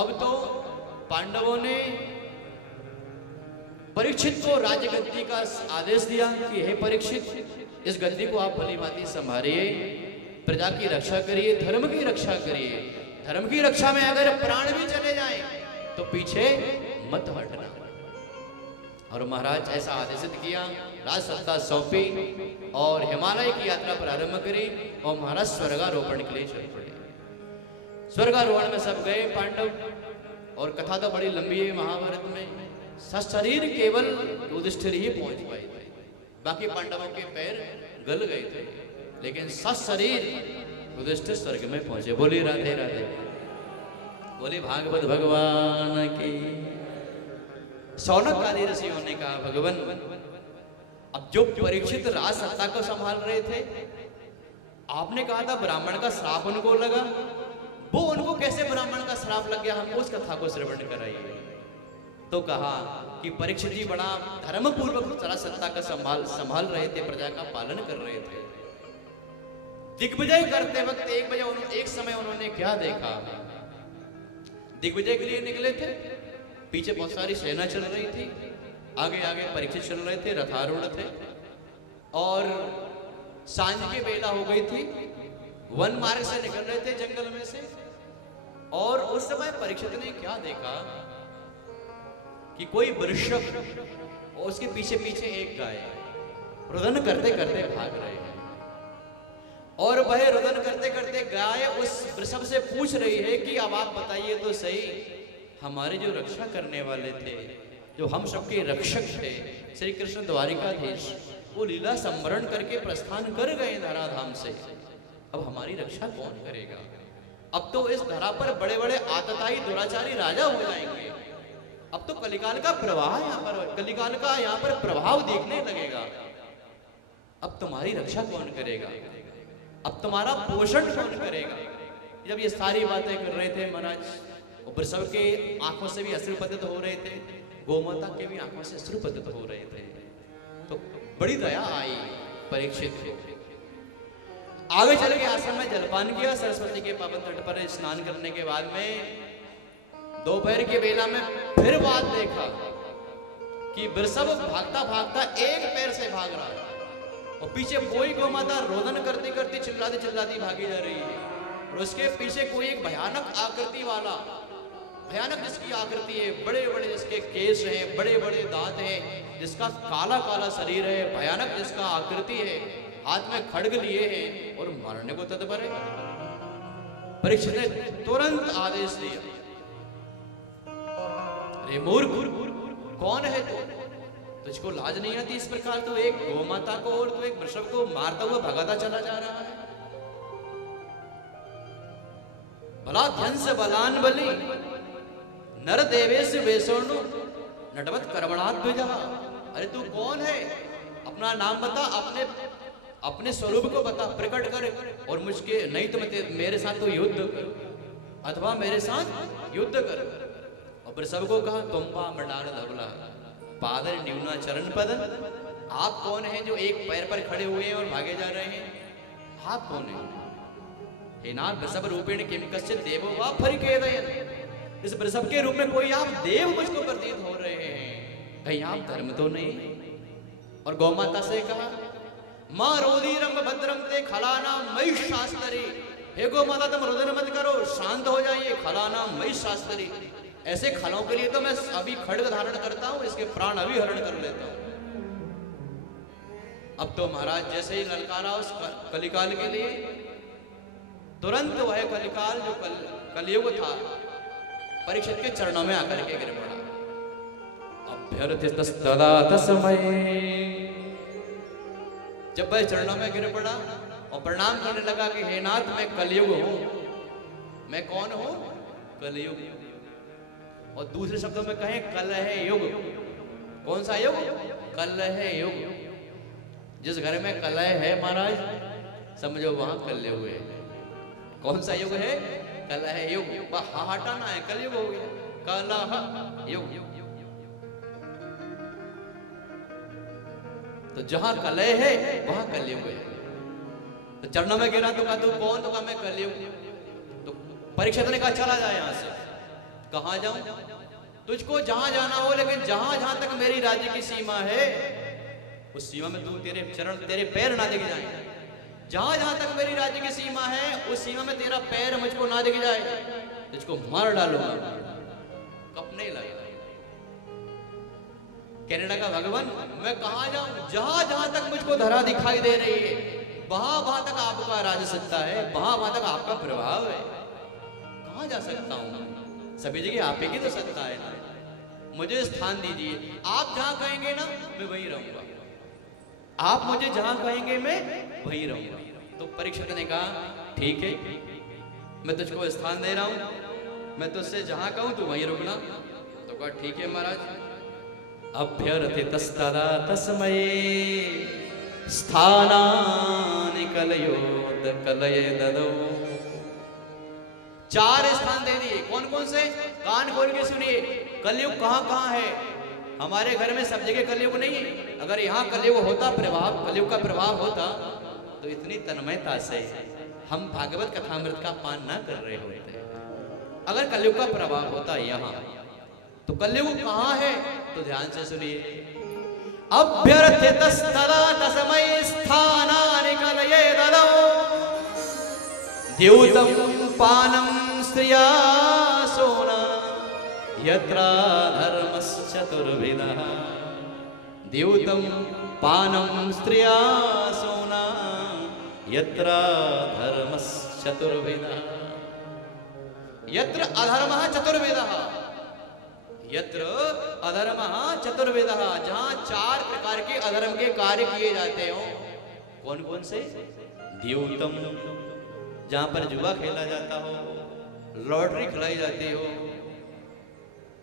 अब तो पांडवों ने परीक्षित को राज्य गद्दी का आदेश दिया कि हे परीक्षित, इस गद्दी को आप भली भांति संभालिए, प्रजा की रक्षा करिए, धर्म की रक्षा करिए। धर्म की रक्षा में अगर प्राण भी चले जाएं तो पीछे मत हटना। और महाराज ऐसा आदेशित किया, राज सत्ता सौंपी और हिमालय की यात्रा प्रारंभ करी और महाराज स्वर्गारोहण के लिए चल पड़े। स्वर्गारोहण में सब गए पांडव, और कथा तो बड़ी लंबी है महाभारत में। सशरीर केवल युधिष्ठिर ही पहुंच पाए थे, बाकी पांडवों के पैर गल गए थे, लेकिन सशरीर युधिष्ठिर स्वर्ग में पहुंचे। बोली राधे राधे, बोली भागवत भगवान की। शौनक आदि ऋषियों ने कहा, भगवान अब जो परीक्षित राज सत्ता को संभाल रहे थे, आपने कहा था ब्राह्मण का श्राप उनको लगा, वो उनको कैसे ब्राह्मण का श्राप लग गया, हमको उस कथा को श्रवण कराइए। तो कहा कि परीक्षित जी बड़ा धर्म पूर्वक राज सत्ता का संभाल रहे थे, प्रजा का पालन कर रहे थे। दिग्विजय करते वक्त एक समय उन्होंने क्या देखा, दिग्विजय के लिए निकले थे, पीछे बहुत सारी सेना चल रही थी, आगे आगे परीक्षित चल रहे थे, रथारूढ़ थे, और सांझ की बेला हो गई थी, वन मार्ग से निकल रहे थे जंगल में से। और उस समय परीक्षित ने क्या देखा कि कोई वृषभ और उसके पीछे पीछे एक गाय रुदन करते करते भाग रहे हैं, और वह रुदन करते करते गाय उस वृषभ से पूछ रही है कि अब आप बताइए तो सही, हमारे जो रक्षा करने वाले थे, जो हम सबके रक्षक थे, श्री कृष्ण द्वारिकाधीश, वो लीला संवरण करके प्रस्थान कर गए धराधाम से, अब हमारी रक्षा कौन करेगा? अब तो इस धरा पर बड़े बड़े आतताई दुराचारी राजा हो जाएंगे। अब तो कलिकाल का प्रवाह यहाँ पर, कलिकाल का यहाँ पर प्रभाव देखने लगेगा। अब तुम्हारी रक्षा कौन करेगा? अब तुम्हारा पोषण कौन करेगा? जब ये सारी बातें कर रहे थे महाराज, वृषभ के आंखों से भी अश्रुपतित हो रहे थे, गोमाता के भी आंखों से अश्रुपतित हो रहे थे, तो बड़ी दया आई परीक्षित को। आगे चल के आश्रम में जलपान किया, सरस्वती के पावन तट पर स्नान करने के बाद में दोपहर के बेला में फिर बात देखा कि वृषभ भागता भागता एक पैर से भाग रहा है, और पीछे कोई गोमाता रोदन करती करती चिल्लाती चिल्लाती भागी जा रही है, और उसके पीछे कोई एक भयानक आकृति वाला, भयानक जिसकी आकृति है, बड़े बड़े जिसके केस हैं, बड़े बड़े दांत हैं, जिसका काला काला शरीर है, भयानक जिसका आकृति है, हाथ में खड्ग लिए हैं और मारने को तत्पर है। परीक्षित ने तुरंत आदेश दिया, अरे मूर्ख, कौन है तू? तुझको लाज नहीं आती इस प्रकार? तो एक गोमाता को और तो एक वृषभ को मारता हुआ भगाता चला जा रहा है। भला ध्वंस बलान बलि नर देवेश वेशोनु नटवत कर्मणात् द्विजः। अरे तू कौन है? अपना नाम बता, अपने स्वरूप को बता, प्रकट कर, और मुझके नहीं तो मेरे साथ तो युद्ध कर, अथवा मेरे साथ युद्ध कर। और वृषभ को कहा, तुम्बा मडान धवला पादर न्यूना चरण पदन। आप कौन हैं जो एक पैर पर खड़े हुए हैं और भागे जा रहे हैं? आप कौन हैं? हे नाथ वृषभ रूपेण किम कश्चित् देवो वा फरिकेदयन्। इस वृषभ के रूप में कोई आप देव मुझको प्रतीत हो रहे हैं, कहीं आप धर्म तो नहीं? और गौमाता से कहा, मां रोदीरम भद्रम ते खलाना मई शास्त्री। हे गौमाता तुम रुदन मत करो, शांत हो जाइए, खलाना मई शास्त्री। ऐसे खलों के लिए तो मैं अभी खड्ग धारण करता हूं, इसके प्राण अभी हरण कर लेता हूं। अब तो महाराज जैसे ही ललकारा उस कलिकाल के लिए, तुरंत वह कलिकाल जो कलयुग था परीक्षित के चरणों में आकर के गिर पड़ा। अभ्यर्थितस्तदा तस्मै, जब वह चरणों में गिर पड़ा और प्रणाम करने लगा कि हे नाथ मैं कलयुग हूं। मैं कौन हूं? कलयुग। और दूसरे शब्दों में कहें कलह युग। कौन सा युग? कलह युग। जिस घर में कलह है महाराज, समझो वहां कलयुग है। कौन सा युग है? कलह युग, हटाना है, कलयुग हो गया, कलह युग। तो जहां कलह है वहां कलयुग है। तो चरणों में गिरा तो कहा तू कौन? तो कहा मैं कलयुग। तो परीक्षित ने कहा चला जाए यहां से। कहां जाऊं? तुझको जहां जाना हो, लेकिन जहां जहां तक मेरी राज्य की सीमा है उस सीमा में तू, तेरे चरण, तेरे पैर ना दिख जाए। जहां जहां तक मेरी राज्य की सीमा है उस सीमा में तेरा पैर मुझको ना दिख जाए, तुझको मार डालूंगा। कब नहीं लगा कनाडा का भगवान, मैं कहां जाऊं? जहां जहां तक मुझको धरा दिखाई दे रही है वहां वहां तक आपका राज सत्ता है, वहां वहां तक आपका प्रभाव है। कहां जा सकता हूं? सभी जगह आप ही की तो सत्ता है ना। मुझे स्थान दीजिए, आप जहां कहेंगे ना मैं वहीं रहूंगा, आप मुझे जहां कहेंगे मैं वहीं रहूंगा। तो परीक्षित ने कहा ठीक है, मैं तुझको स्थान दे रहा हूं, मैं तुझसे जहां कहूं तू वहीं रुकना। तो कहा ठीक है महाराज। अभ्यर्थितस्तदा तस्मै स्थानानि कलयोत कलये ददौ। 4 स्थान दे दिए। कौन कौन से? कान खोल के सुनिए। कलयुग कहां कहां है? हमारे घर में सब जगह कलयुग नहीं है। अगर यहाँ कलयुग होता, प्रभाव कलयुग का प्रभाव होता तो इतनी तन्मयता से हम भागवत कथामृत का पान ना कर रहे होते। अगर कलयुग का प्रभाव होता यहाँ, तो कलयुग कहां है? तो ध्यान से सुनिए। अभ्यर्थितस्तदा तस्मै स्थानानि कलये ददौ द्यूतं पानं स्त्रिया सोना यत्र धर्मश्चतुर्विधः। द्यूतं पानं स्त्रिया सोना यत्र धर्मश्चतुर्विधः। यत्र अधर्मः चतुर्विधः, यत्र अधर्मः चतुर्विधः, जहां 4 प्रकार के अधर्म के कार्य किए जाते हो। कौन कौन से? द्यूतम, जहां पर जुआ खेला जाता हो, लॉटरी खिलाई जाती हो।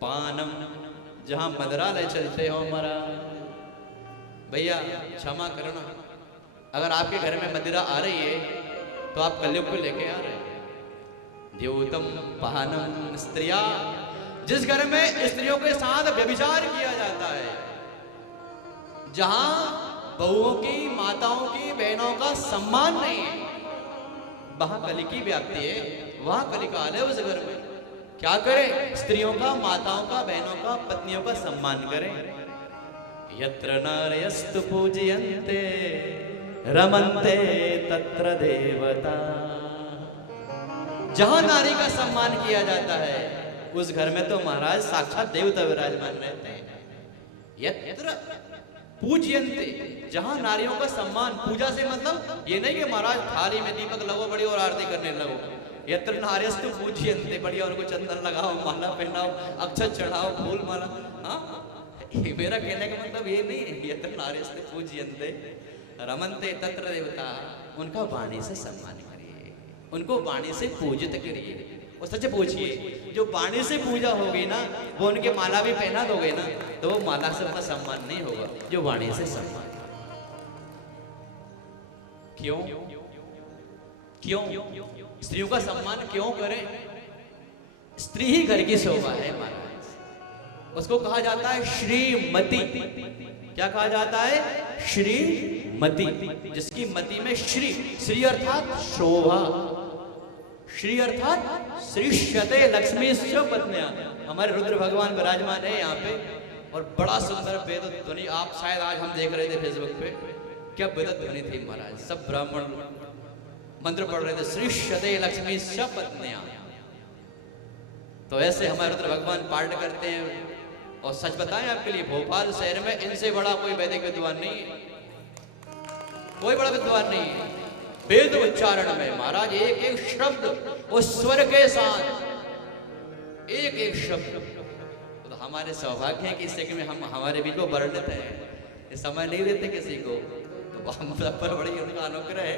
पानम, जहां मदरालय चलते हो। हमारा भैया क्षमा करना, अगर आपके घर में मदिरा आ रही है तो आप कलयुग को लेके आ रहे हैं। द्यूतम पानम स्त्रिया, जिस घर में स्त्रियों के साथ व्यभिचार किया जाता है, जहां बहुओं की, माताओं की, बहनों का सम्मान नहीं है, वहां कली की व्याप्ति है, वहां कलिकाल है। उस घर में क्या करें? स्त्रियों का, माताओं का, बहनों का, पत्नियों का सम्मान करें। यत्र नार्यस्तु पूजयन्ते रमन्ते तत्र देवता। जहां नारी का सम्मान किया जाता है उस घर में तो महाराज साक्षात देवता विराजमान रहते हैं। यत्र पूजयन्ते, जहां नारियों का सम्मान, पूजा से मतलब ये नहीं कि महाराज थाली में दीपक लगो बड़ी और आरती करने लगो। यत्र नार्यस्तु पूजयन्ते, बढ़िया उनको चंदन लगाओ, माला पहनाओ, अक्षत चढ़ाओ, फूल माला। हाँ, मेरा कहने का मतलब ये नहीं है। यत्र नार्यस्तु पूजयन्ते रमन्ते तत्र देवता, उनका वाणी से सम्मान करिए, उनको वाणी से पूजित करिए। और सच पूछिए, जो वाणी से पूजा होगी ना, वो उनके माला भी पहना दोगे ना, तो वो माला से उनका सम्मान नहीं होगा, जो वाणी से सम्मान। क्यों? क्यों स्त्रियों का सम्मान क्यों करें? स्त्री ही घर की शोभा है महाराज। उसको कहा जाता है श्रीमती। क्या कहा जाता है? श्रीमती, जिसकी मति में श्री, श्री अर्थात शोभा, श्री अर्थात श्रीष्यते लक्ष्मी पत्निया। हमारे रुद्र भगवान विराजमान है यहाँ पे, और बड़ा सुंदर वेद ध्वनि, आप शायद आज हम देख रहे थे फेसबुक पे, क्या वेद ध्वनि थी महाराज। सब ब्राह्मण मंत्र पढ़ रहे थे, श्रीष्यते लक्ष्मी पत्निया। तो ऐसे हमारे रुद्र भगवान पाठ करते हैं। और सच बताएं आपके लिए, भोपाल शहर में इनसे बड़ा कोई वैदिक विद्वान नहीं है, कोई बड़ा विद्वान नहीं है। वेद उच्चारण में महाराज एक एक शब्द उस स्वर के साथ, एक एक शब्द। तो हमारे सौभाग्य है कि इस यज्ञ में हम, हमारे भी को वर्णित है, समय नहीं देते किसी को, तो हम पर बड़ी उनका अनुग्रह है,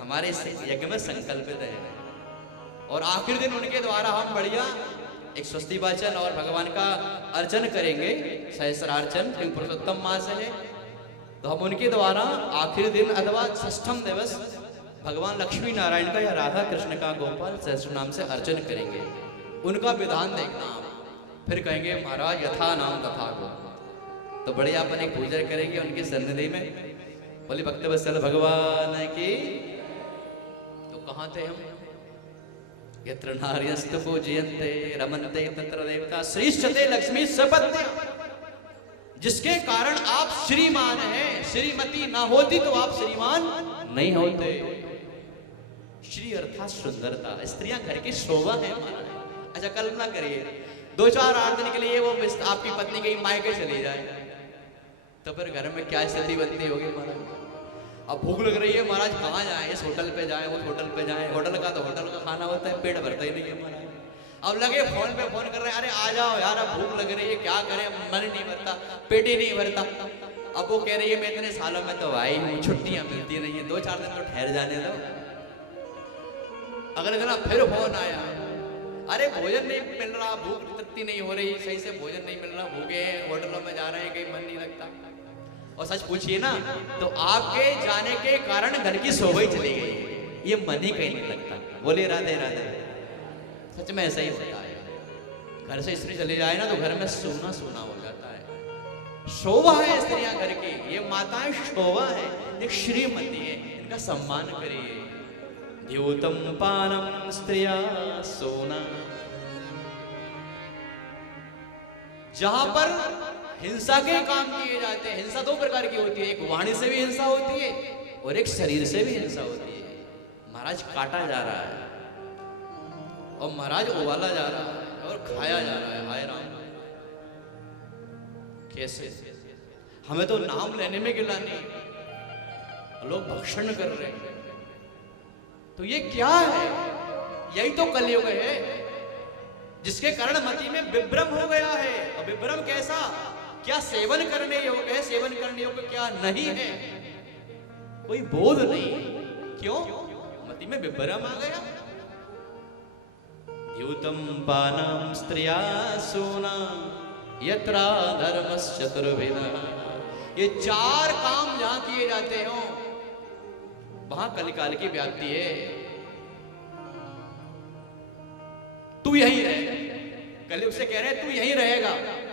हमारे इस यज्ञ में संकल्पित है। और आखिर दिन उनके द्वारा हम बढ़िया एक स्वस्ति वाचन और भगवान का अर्चन करेंगे, सहस्रार्चन, क्योंकि पुरुषोत्तम मास है। तो हम उनके द्वारा आखिरी दिन अथवा षष्ठम दिवस भगवान लक्ष्मी नारायण का या राधा कृष्ण का गोपाल सहस्त्र नाम से अर्चन करेंगे, उनका विधान देखना आप, फिर कहेंगे महाराज यथा नाम तथा गो। तो बड़े अपन एक पूजा करेंगे उनकी सन्निधि में, बोले भक्त वत्सल भगवान की। तो कहाँ थे हम? यत्र नार्यस्तु पूज्यन्ते रमन्ते तत्र देवता श्रीश्चते लक्ष्मी सपत्न्या। जिसके कारण आप श्रीमान हैं, श्रीमती ना होती तो आप श्रीमान नहीं होते। श्री अर्थात सुंदरता, स्त्रियां घर की शोभा है हमारा। अच्छा कल्पना करिए 2-4 8 दिन के लिए वो आपकी पत्नी कहीं मायके चली जाए, तो फिर घर में क्या स्थिति बनती होगी महाराज? अब भूख लग रही है महाराज, कहाँ जाए? इस होटल पे जाए, उस होटल पे जाए। होटल का तो होटल का खाना होता है, पेट भरता ही नहीं है महाराज। अब लगे फोन पे फोन कर रहे हैं, अरे आ जाओ यार अब भूख लग रही है, क्या करें, मन नहीं भरता, पेट ही नहीं भरता। अब वो कह रही है मैं इतने सालों में तो आई हूँ, छुट्टियां मिलती नहीं है, 2-4 दिन तो ठहर जाने दो। अगले दिन फिर फोन आया, अरे भोजन नहीं मिल रहा, भूख तृप्ति नहीं हो रही, सही से भोजन नहीं मिल रहा, भूखे हैं, होटलों में जा रहे हैं, कहीं मन नहीं लगता। और सच पूछिए ना तो आपके जाने के कारण घर की शोभा ही चली गई, ये मन ही कहीं नहीं लगता। बोले राधे राधे। सच में ऐसा ही होता है, घर से स्त्री चली जाए ना तो घर में सूना सूना हो जाता है। शोभा है स्त्रियां घर की, ये माताएं शोभा है, एक श्रीमती है, इनका सम्मान करिए। द्योतम पानम स्त्रिया सोना। जहां पर हिंसा के काम किए जाते हैं, हिंसा 2 प्रकार की होती है, एक वाणी से भी हिंसा होती है और एक शरीर से भी हिंसा होती है। महाराज काटा जा रहा है और महाराज उबाला जा रहा है और खाया जा रहा है, हाय राम कैसे? हमें तो नाम लेने में गिला नहीं, लोग भक्षण कर रहे हैं। तो ये क्या है? यही तो कलयुग है, जिसके कारण मति में विभ्रम हो गया है। और विभ्रम कैसा? क्या सेवन करने योग्य है, सेवन करने योग्य क्या नहीं है, कोई बोध नहीं। क्यों? मति में विभ्रम आ गया। द्यूतम पानम स्त्रिया सोना यत्रा धर्मश्चतुर्विधा। ये 4 काम जहां किए जाते हो वहां कलिकाल की व्याप्ति है। तू यहीं रहे, कलयुग से कह रहे तू यहीं रहेगा।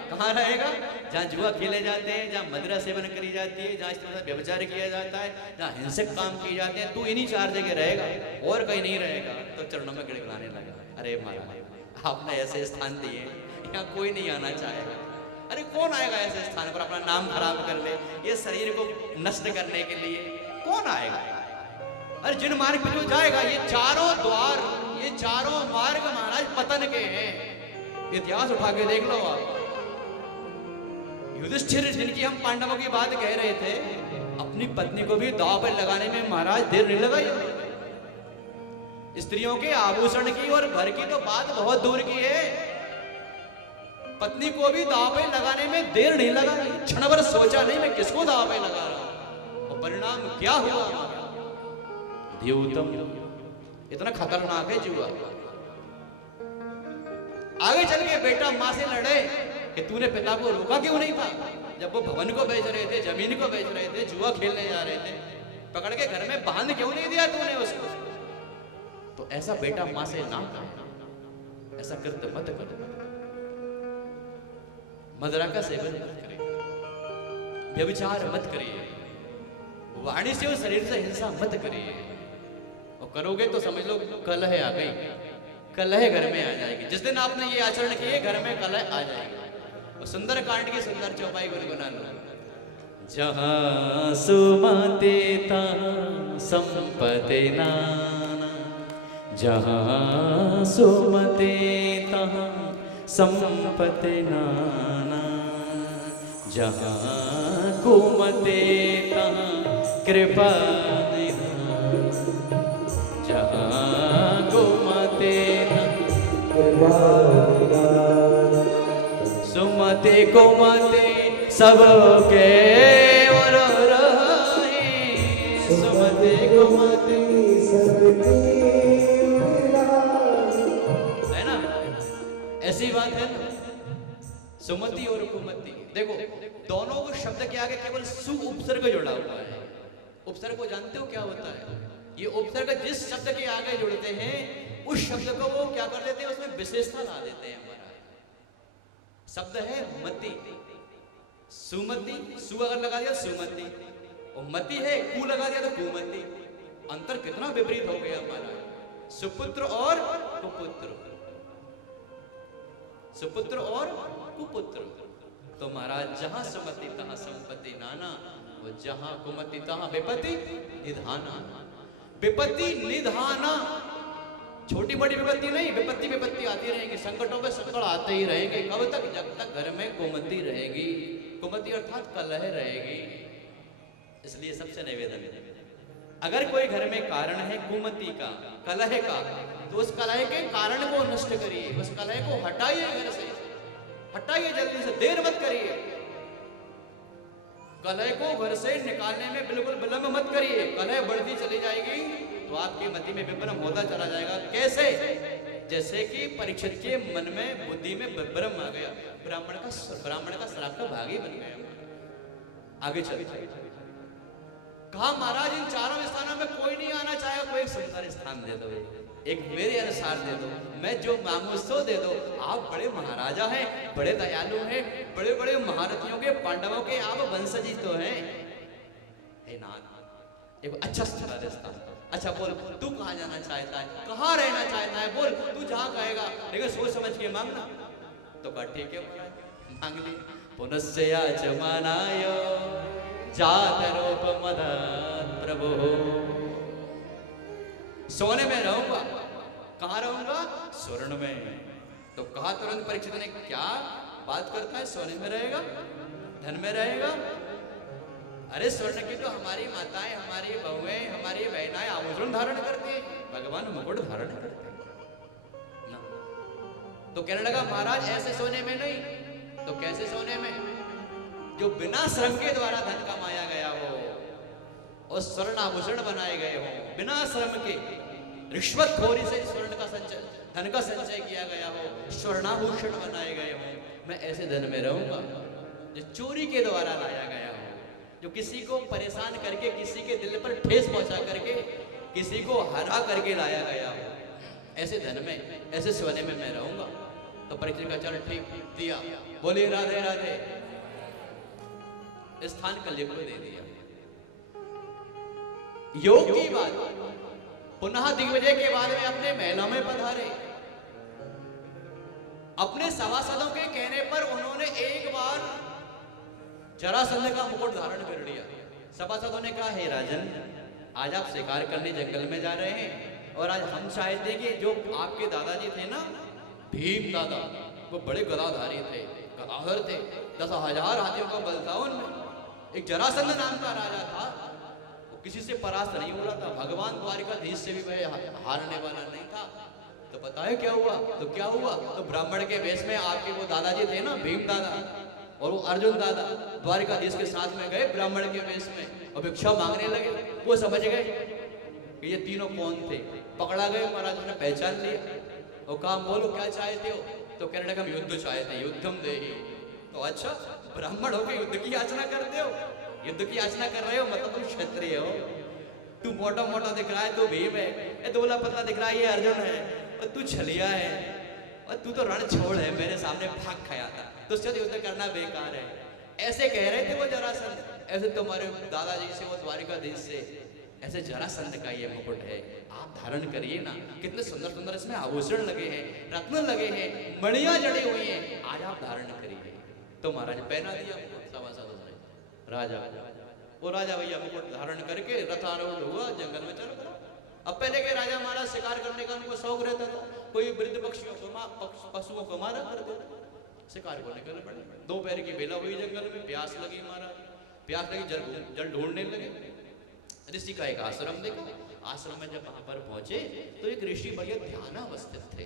कहां रहेगा? जहां जुआ खेले जाते हैं, जहां मदिरा सेवन करी जाती है, जहां व्यभिचार किया जाता है, जहां हिंसक काम किए जाते हैं, तू इन्हीं 4 जगह रहेगा और कहीं नहीं रहेगा। तो चरणों में गिड़गिड़ाने लगा, अरे महाराज आपने ऐसे स्थान दिए, यहाँ कोई नहीं आना चाहेगा। अरे कौन आएगा ऐसे स्थान पर अपना नाम खराब कर ले, ये शरीर को नष्ट करने के लिए कौन आएगा? अरे जिन मार्ग पे जो जाएगा, ये 4 द्वार, ये 4 मार्ग महाराज पतन के हैं। इतिहास उठा के देख लो आप। युधिष्ठिर जिनकी हम पांडवों की बात कह रहे थे, अपनी पत्नी को भी दांव पर लगाने में महाराज देर नहीं लगाई। स्त्रियों के आभूषण की और घर की तो बात बहुत दूर की है, पत्नी को भी दांव पे लगाने में देर नहीं लगाई। क्षण भर सोचा नहीं मैं किसको दांव पे लगा रहा हूं, और परिणाम क्या हुआ? द्यूतम। इतना खतरनाक है जुआ। आगे चल के बेटा मां से लड़े कि तूने पिता को रोका क्यों नहीं था? जब वो भवन को बेच रहे थे, जमीन को बेच रहे थे, जुआ खेलने जा रहे थे, पकड़ के घर में बांध क्यों नहीं दिया तूने उसको? तो ऐसा बेटा मां से ना कहे, ऐसा कृत्य मत करो। मदिरा का सेवन मत करिए, व्यभिचार मत करिए, वाणी से और शरीर से हिंसा मत करिए। और करोगे तो समझ लो कलह आ गई, कलह घर में आ जाएगी। जिस दिन आपने ये आचरण किए घर में कलह आ जाएगी। और सुंदर कांड की सुंदर चौपाई गुनगुना लो। जहां सुमते तहां संपत्ति नाना, जहां सुमते तहां संपत्ति नाना, जहां कुमते तहां कृपा निधान, जहां कुमते सुमते कुमते सबके और रहे, सुमते कुमते सबके है ना, ऐसी बात है ना। सुमति और कुमति, देखो दोनों शब्द के आगे केवल सु उपसर्ग जुड़ा हुआ है। उपसर्ग को जानते हो क्या होता है? ये उपसर्ग जिस शब्द के आगे जुड़ते हैं उस शब्द को वो क्या कर देते हैं, उसमें विशेषता ला देते हैं। हमारा शब्द है मति, सुमति, सु अगर लगा दिया सुमति, और मति है कु लगा दिया तो कुमति। अंतर कितना विपरीत हो गया हमारा, सुपुत्र और कुपुत्र, सुपुत्र और कुपुत्र। तो महाराज जहां सुमति तहां संपत्ति नाना, वो जहां कुमति तहां विपत्ति निधाना। विपत्ति निधाना, छोटी बड़ी विपत्ति नहीं, विपत्ति विपत्ति आती रहेंगी, संकटों पे संकट आते ही रहेंगे। कब तक? जब तक घर में कुमति रहेगी, कुमति अर्थात कलह रहेगी। इसलिए सबसे निवेदन है, अगर कोई घर में कारण है कुमति का, कलह का, तो उस कलह के कारण को नष्ट करिए, उस कलह को हटाइए, घर से हटाइए, जल्दी से, देर मत करिए। कलह को घर से निकालने में बिल्कुल विलंब मत करिए। कलह बढ़ती चली जाएगी तो आपकी मति में विभ्रम होता चला जाएगा। कैसे? जैसे कि परीक्षित के मन में, बुद्धि में विभ्रम आ गया, ब्राह्मण का श्राप का भागी बन गया। आगे चलिए, कहा महाराज इन चारों स्थानों में कोई नहीं आना चाहेगा, कोई एक सुंदर स्थान दे दो, एक मेरे अनुसार दे दो, मैं जो मांगू सो दे दो। आप बड़े महाराजा हैं, बड़े दयालु हैं, बड़े बड़े महारथियों के, पांडवों के आप वंशजी तो हैं। हे नाथ, एक अच्छा सुंदर स्थान। अच्छा बोल, तू कहाँ जाना चाहता है, कहाँ रहना चाहता है, बोल तू जहाँ कहेगा, लेकिन सोच समझ के मांगना। तो कहा ठीक है, मांग ली। पुनस्या जमानाय जातरूप मदन प्रभु, सोने में रहूंगा। कहां रहूंगा? स्वर्ण में। तो कहा तुरंत परीक्षित ने, क्या बात करता है, सोने में रहेगा, धन में रहेगा? अरे स्वर्ण की तो हमारी माताएं, हमारी बहुएं, हमारी बहनाएं आभूषण धारण करती है, भगवान मुकुट धारण करते हैं ना। तो कहने लगा महाराज ऐसे सोने में नहीं, तो कैसे सोने में? जो बिना श्रम के द्वारा धन कमाया गया हो और स्वर्ण आभूषण बनाए गए हो, बिना श्रम के रिश्वतखोरी से स्वर्ण का संचय, धन का संचय किया गया हो, स्वर्णाभूषण बनाए गए हो, मैं ऐसे धन में रहूंगा। जो चोरी के द्वारा लाया गया हो, जो किसी को परेशान करके, किसी के दिल पर ठेस पहुंचा करके, किसी को हरा करके लाया गया हो, ऐसे धन में, ऐसे सोने में मैं रहूंगा। तो परीक्षित का चल ठीक दिया, बोले राधे राधे, स्थान कल्याण को दे दिया। योग की बात, पुनः दिग्विजय के बाद में अपने महलों में पधारे। अपने सभासदों के कहने पर उन्होंने एक बार जरासंध का मुकुट धारण कर लिया। सभासदों ने कहा, हे राजन, आज आप शिकार करने जंगल में जा रहे हैं, और आज हम चाहते कि जो आपके दादाजी थे ना, भीम दादा, वो बड़े गदाधारी थे, गदाधर थे, 10,000 हाथियों का बल था उनमें। एक जरासंध नाम का राजा था, वो किसी से परास्त नहीं हो रहा था, भगवान द्वारिकाधीश से भी वह हारने वाला नहीं था। तो पता है क्या हुआ? तो क्या हुआ? तो ब्राह्मण के वेश में आपके वो दादाजी थे ना, भीम दादा और वो अर्जुन दादा, द्वारिकाधीश के साथ में गए ब्राह्मण के वेश में और भिक्षा मांगने लगे। वो समझ गए कि ये तीनों कौन थे, पकड़ा गए। महाराज ने पहचान लिया और कहा, बोलो क्या चाहते हो? तो कहने लगा, हम युद्ध चाहते, युद्धम देहि। तो अच्छा, ब्राह्मण हो के युद्ध की याचना करते हो, युद्ध की याचना कर रहे हो, मतलब तुम क्षत्रिय हो। तू मोटा मोटा दिख रहा है, तू भीम है, दुबला पतला दिख रहा है, ये अर्जुन है, और तू छलिया है, और तू तो रण छोड़ है, मेरे सामने भाग खाया था, तुझसे तो युद्ध करना बेकार है। ऐसे कह रहे थे वो जरासंध। ऐसे तुम्हारे दादाजी से, वो द्वारिकाधीश से, ऐसे जरासंध का ये मुकुट है, आप धारण करिए ना। कितने सुंदर सुंदर इसमें आभूषण लगे हैं, रत्न लगे हैं, मणियां जड़ी हुई हैं, आज आप धारण करिए। तो महाराज पहना दिया सभासदों ने। राजा, वो राजा भैया मुकुट धारण करके रथारूढ़ हुआ, जंगल में चल पड़ा। अब पहले के राजा महाराज शिकार करने का उनको शौक रहता था, कोई वृद्ध पक्षियों को, पशुओं को मारा करते थे, शिकार को निकल पड़े। दोपहर की बेला हुई, जंगल में प्यास लगी, महाराज प्यास लगी, जल ढूंढने लगे। ऋषि का एक आश्रम देखा। आश्रम में जब वहां पर पहुंचे तो एक ऋषि बढ़िया ध्यानावस्थित थे,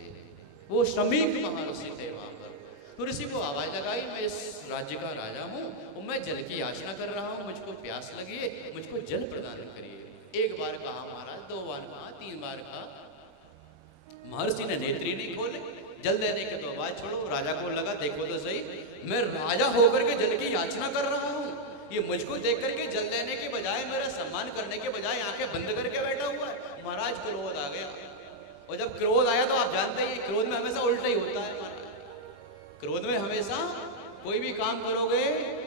वो श्रमिक महर्षि थे वहां पर। तो ऋषि को आवाज लगाई, मैं इस राज्य का राजा हूँ और मैं जल की याचना कर रहा हूँ, मुझको प्यास लगी है, मुझको जल प्रदान करिए। एक बार कहा महाराज, 2 बार कहा, 3 बार कहा, महर्षि ने नेत्री नहीं खोले। जल देने के तो बात छोड़ो, राजा को लगा देखो तो सही, मैं राजा होकर के जल की याचना कर रहा हूँ, ये मुझको देख करके जल देने के बजाय, मेरा सम्मान करने के बजाय आंखें बंद करके बैठा हुआ है। महाराज क्रोध आ गया, और जब क्रोध आया तो आप जानते हैं क्रोध में हमेशा उल्टा ही होता है महाराज। क्रोध में हमेशा कोई भी काम करोगे,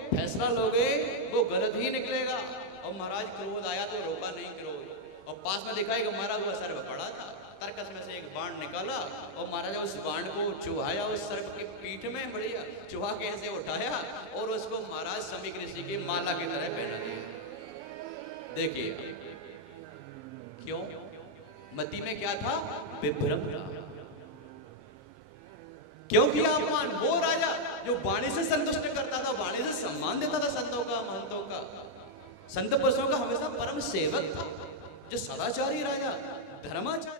फैसला लोगे, वो गलत ही निकलेगा। और महाराज क्रोध आया तो रोका नहीं क्रोध, और पास में देखा कि महाराज वो सर्प पड़ा था, तरकस में से एक बाण निकाला और महाराज उस बाण को चुहाया उस सर्प की पीठ में, बढ़िया चुहा के ऐसे उठाया और उसको महाराज समीक ऋषि की माला की तरह पहना दिया। देखिए क्यों, मति में क्या था, विभ्रम था। क्यों किया अपमान? वो राजा जो वाणी से संतुष्ट करता था, वाणी से सम्मान देता था संतों का, महंतों का, संत पुरुषों का हमेशा परम सेवक था, जो सदाचारी राजा, धर्माचारी।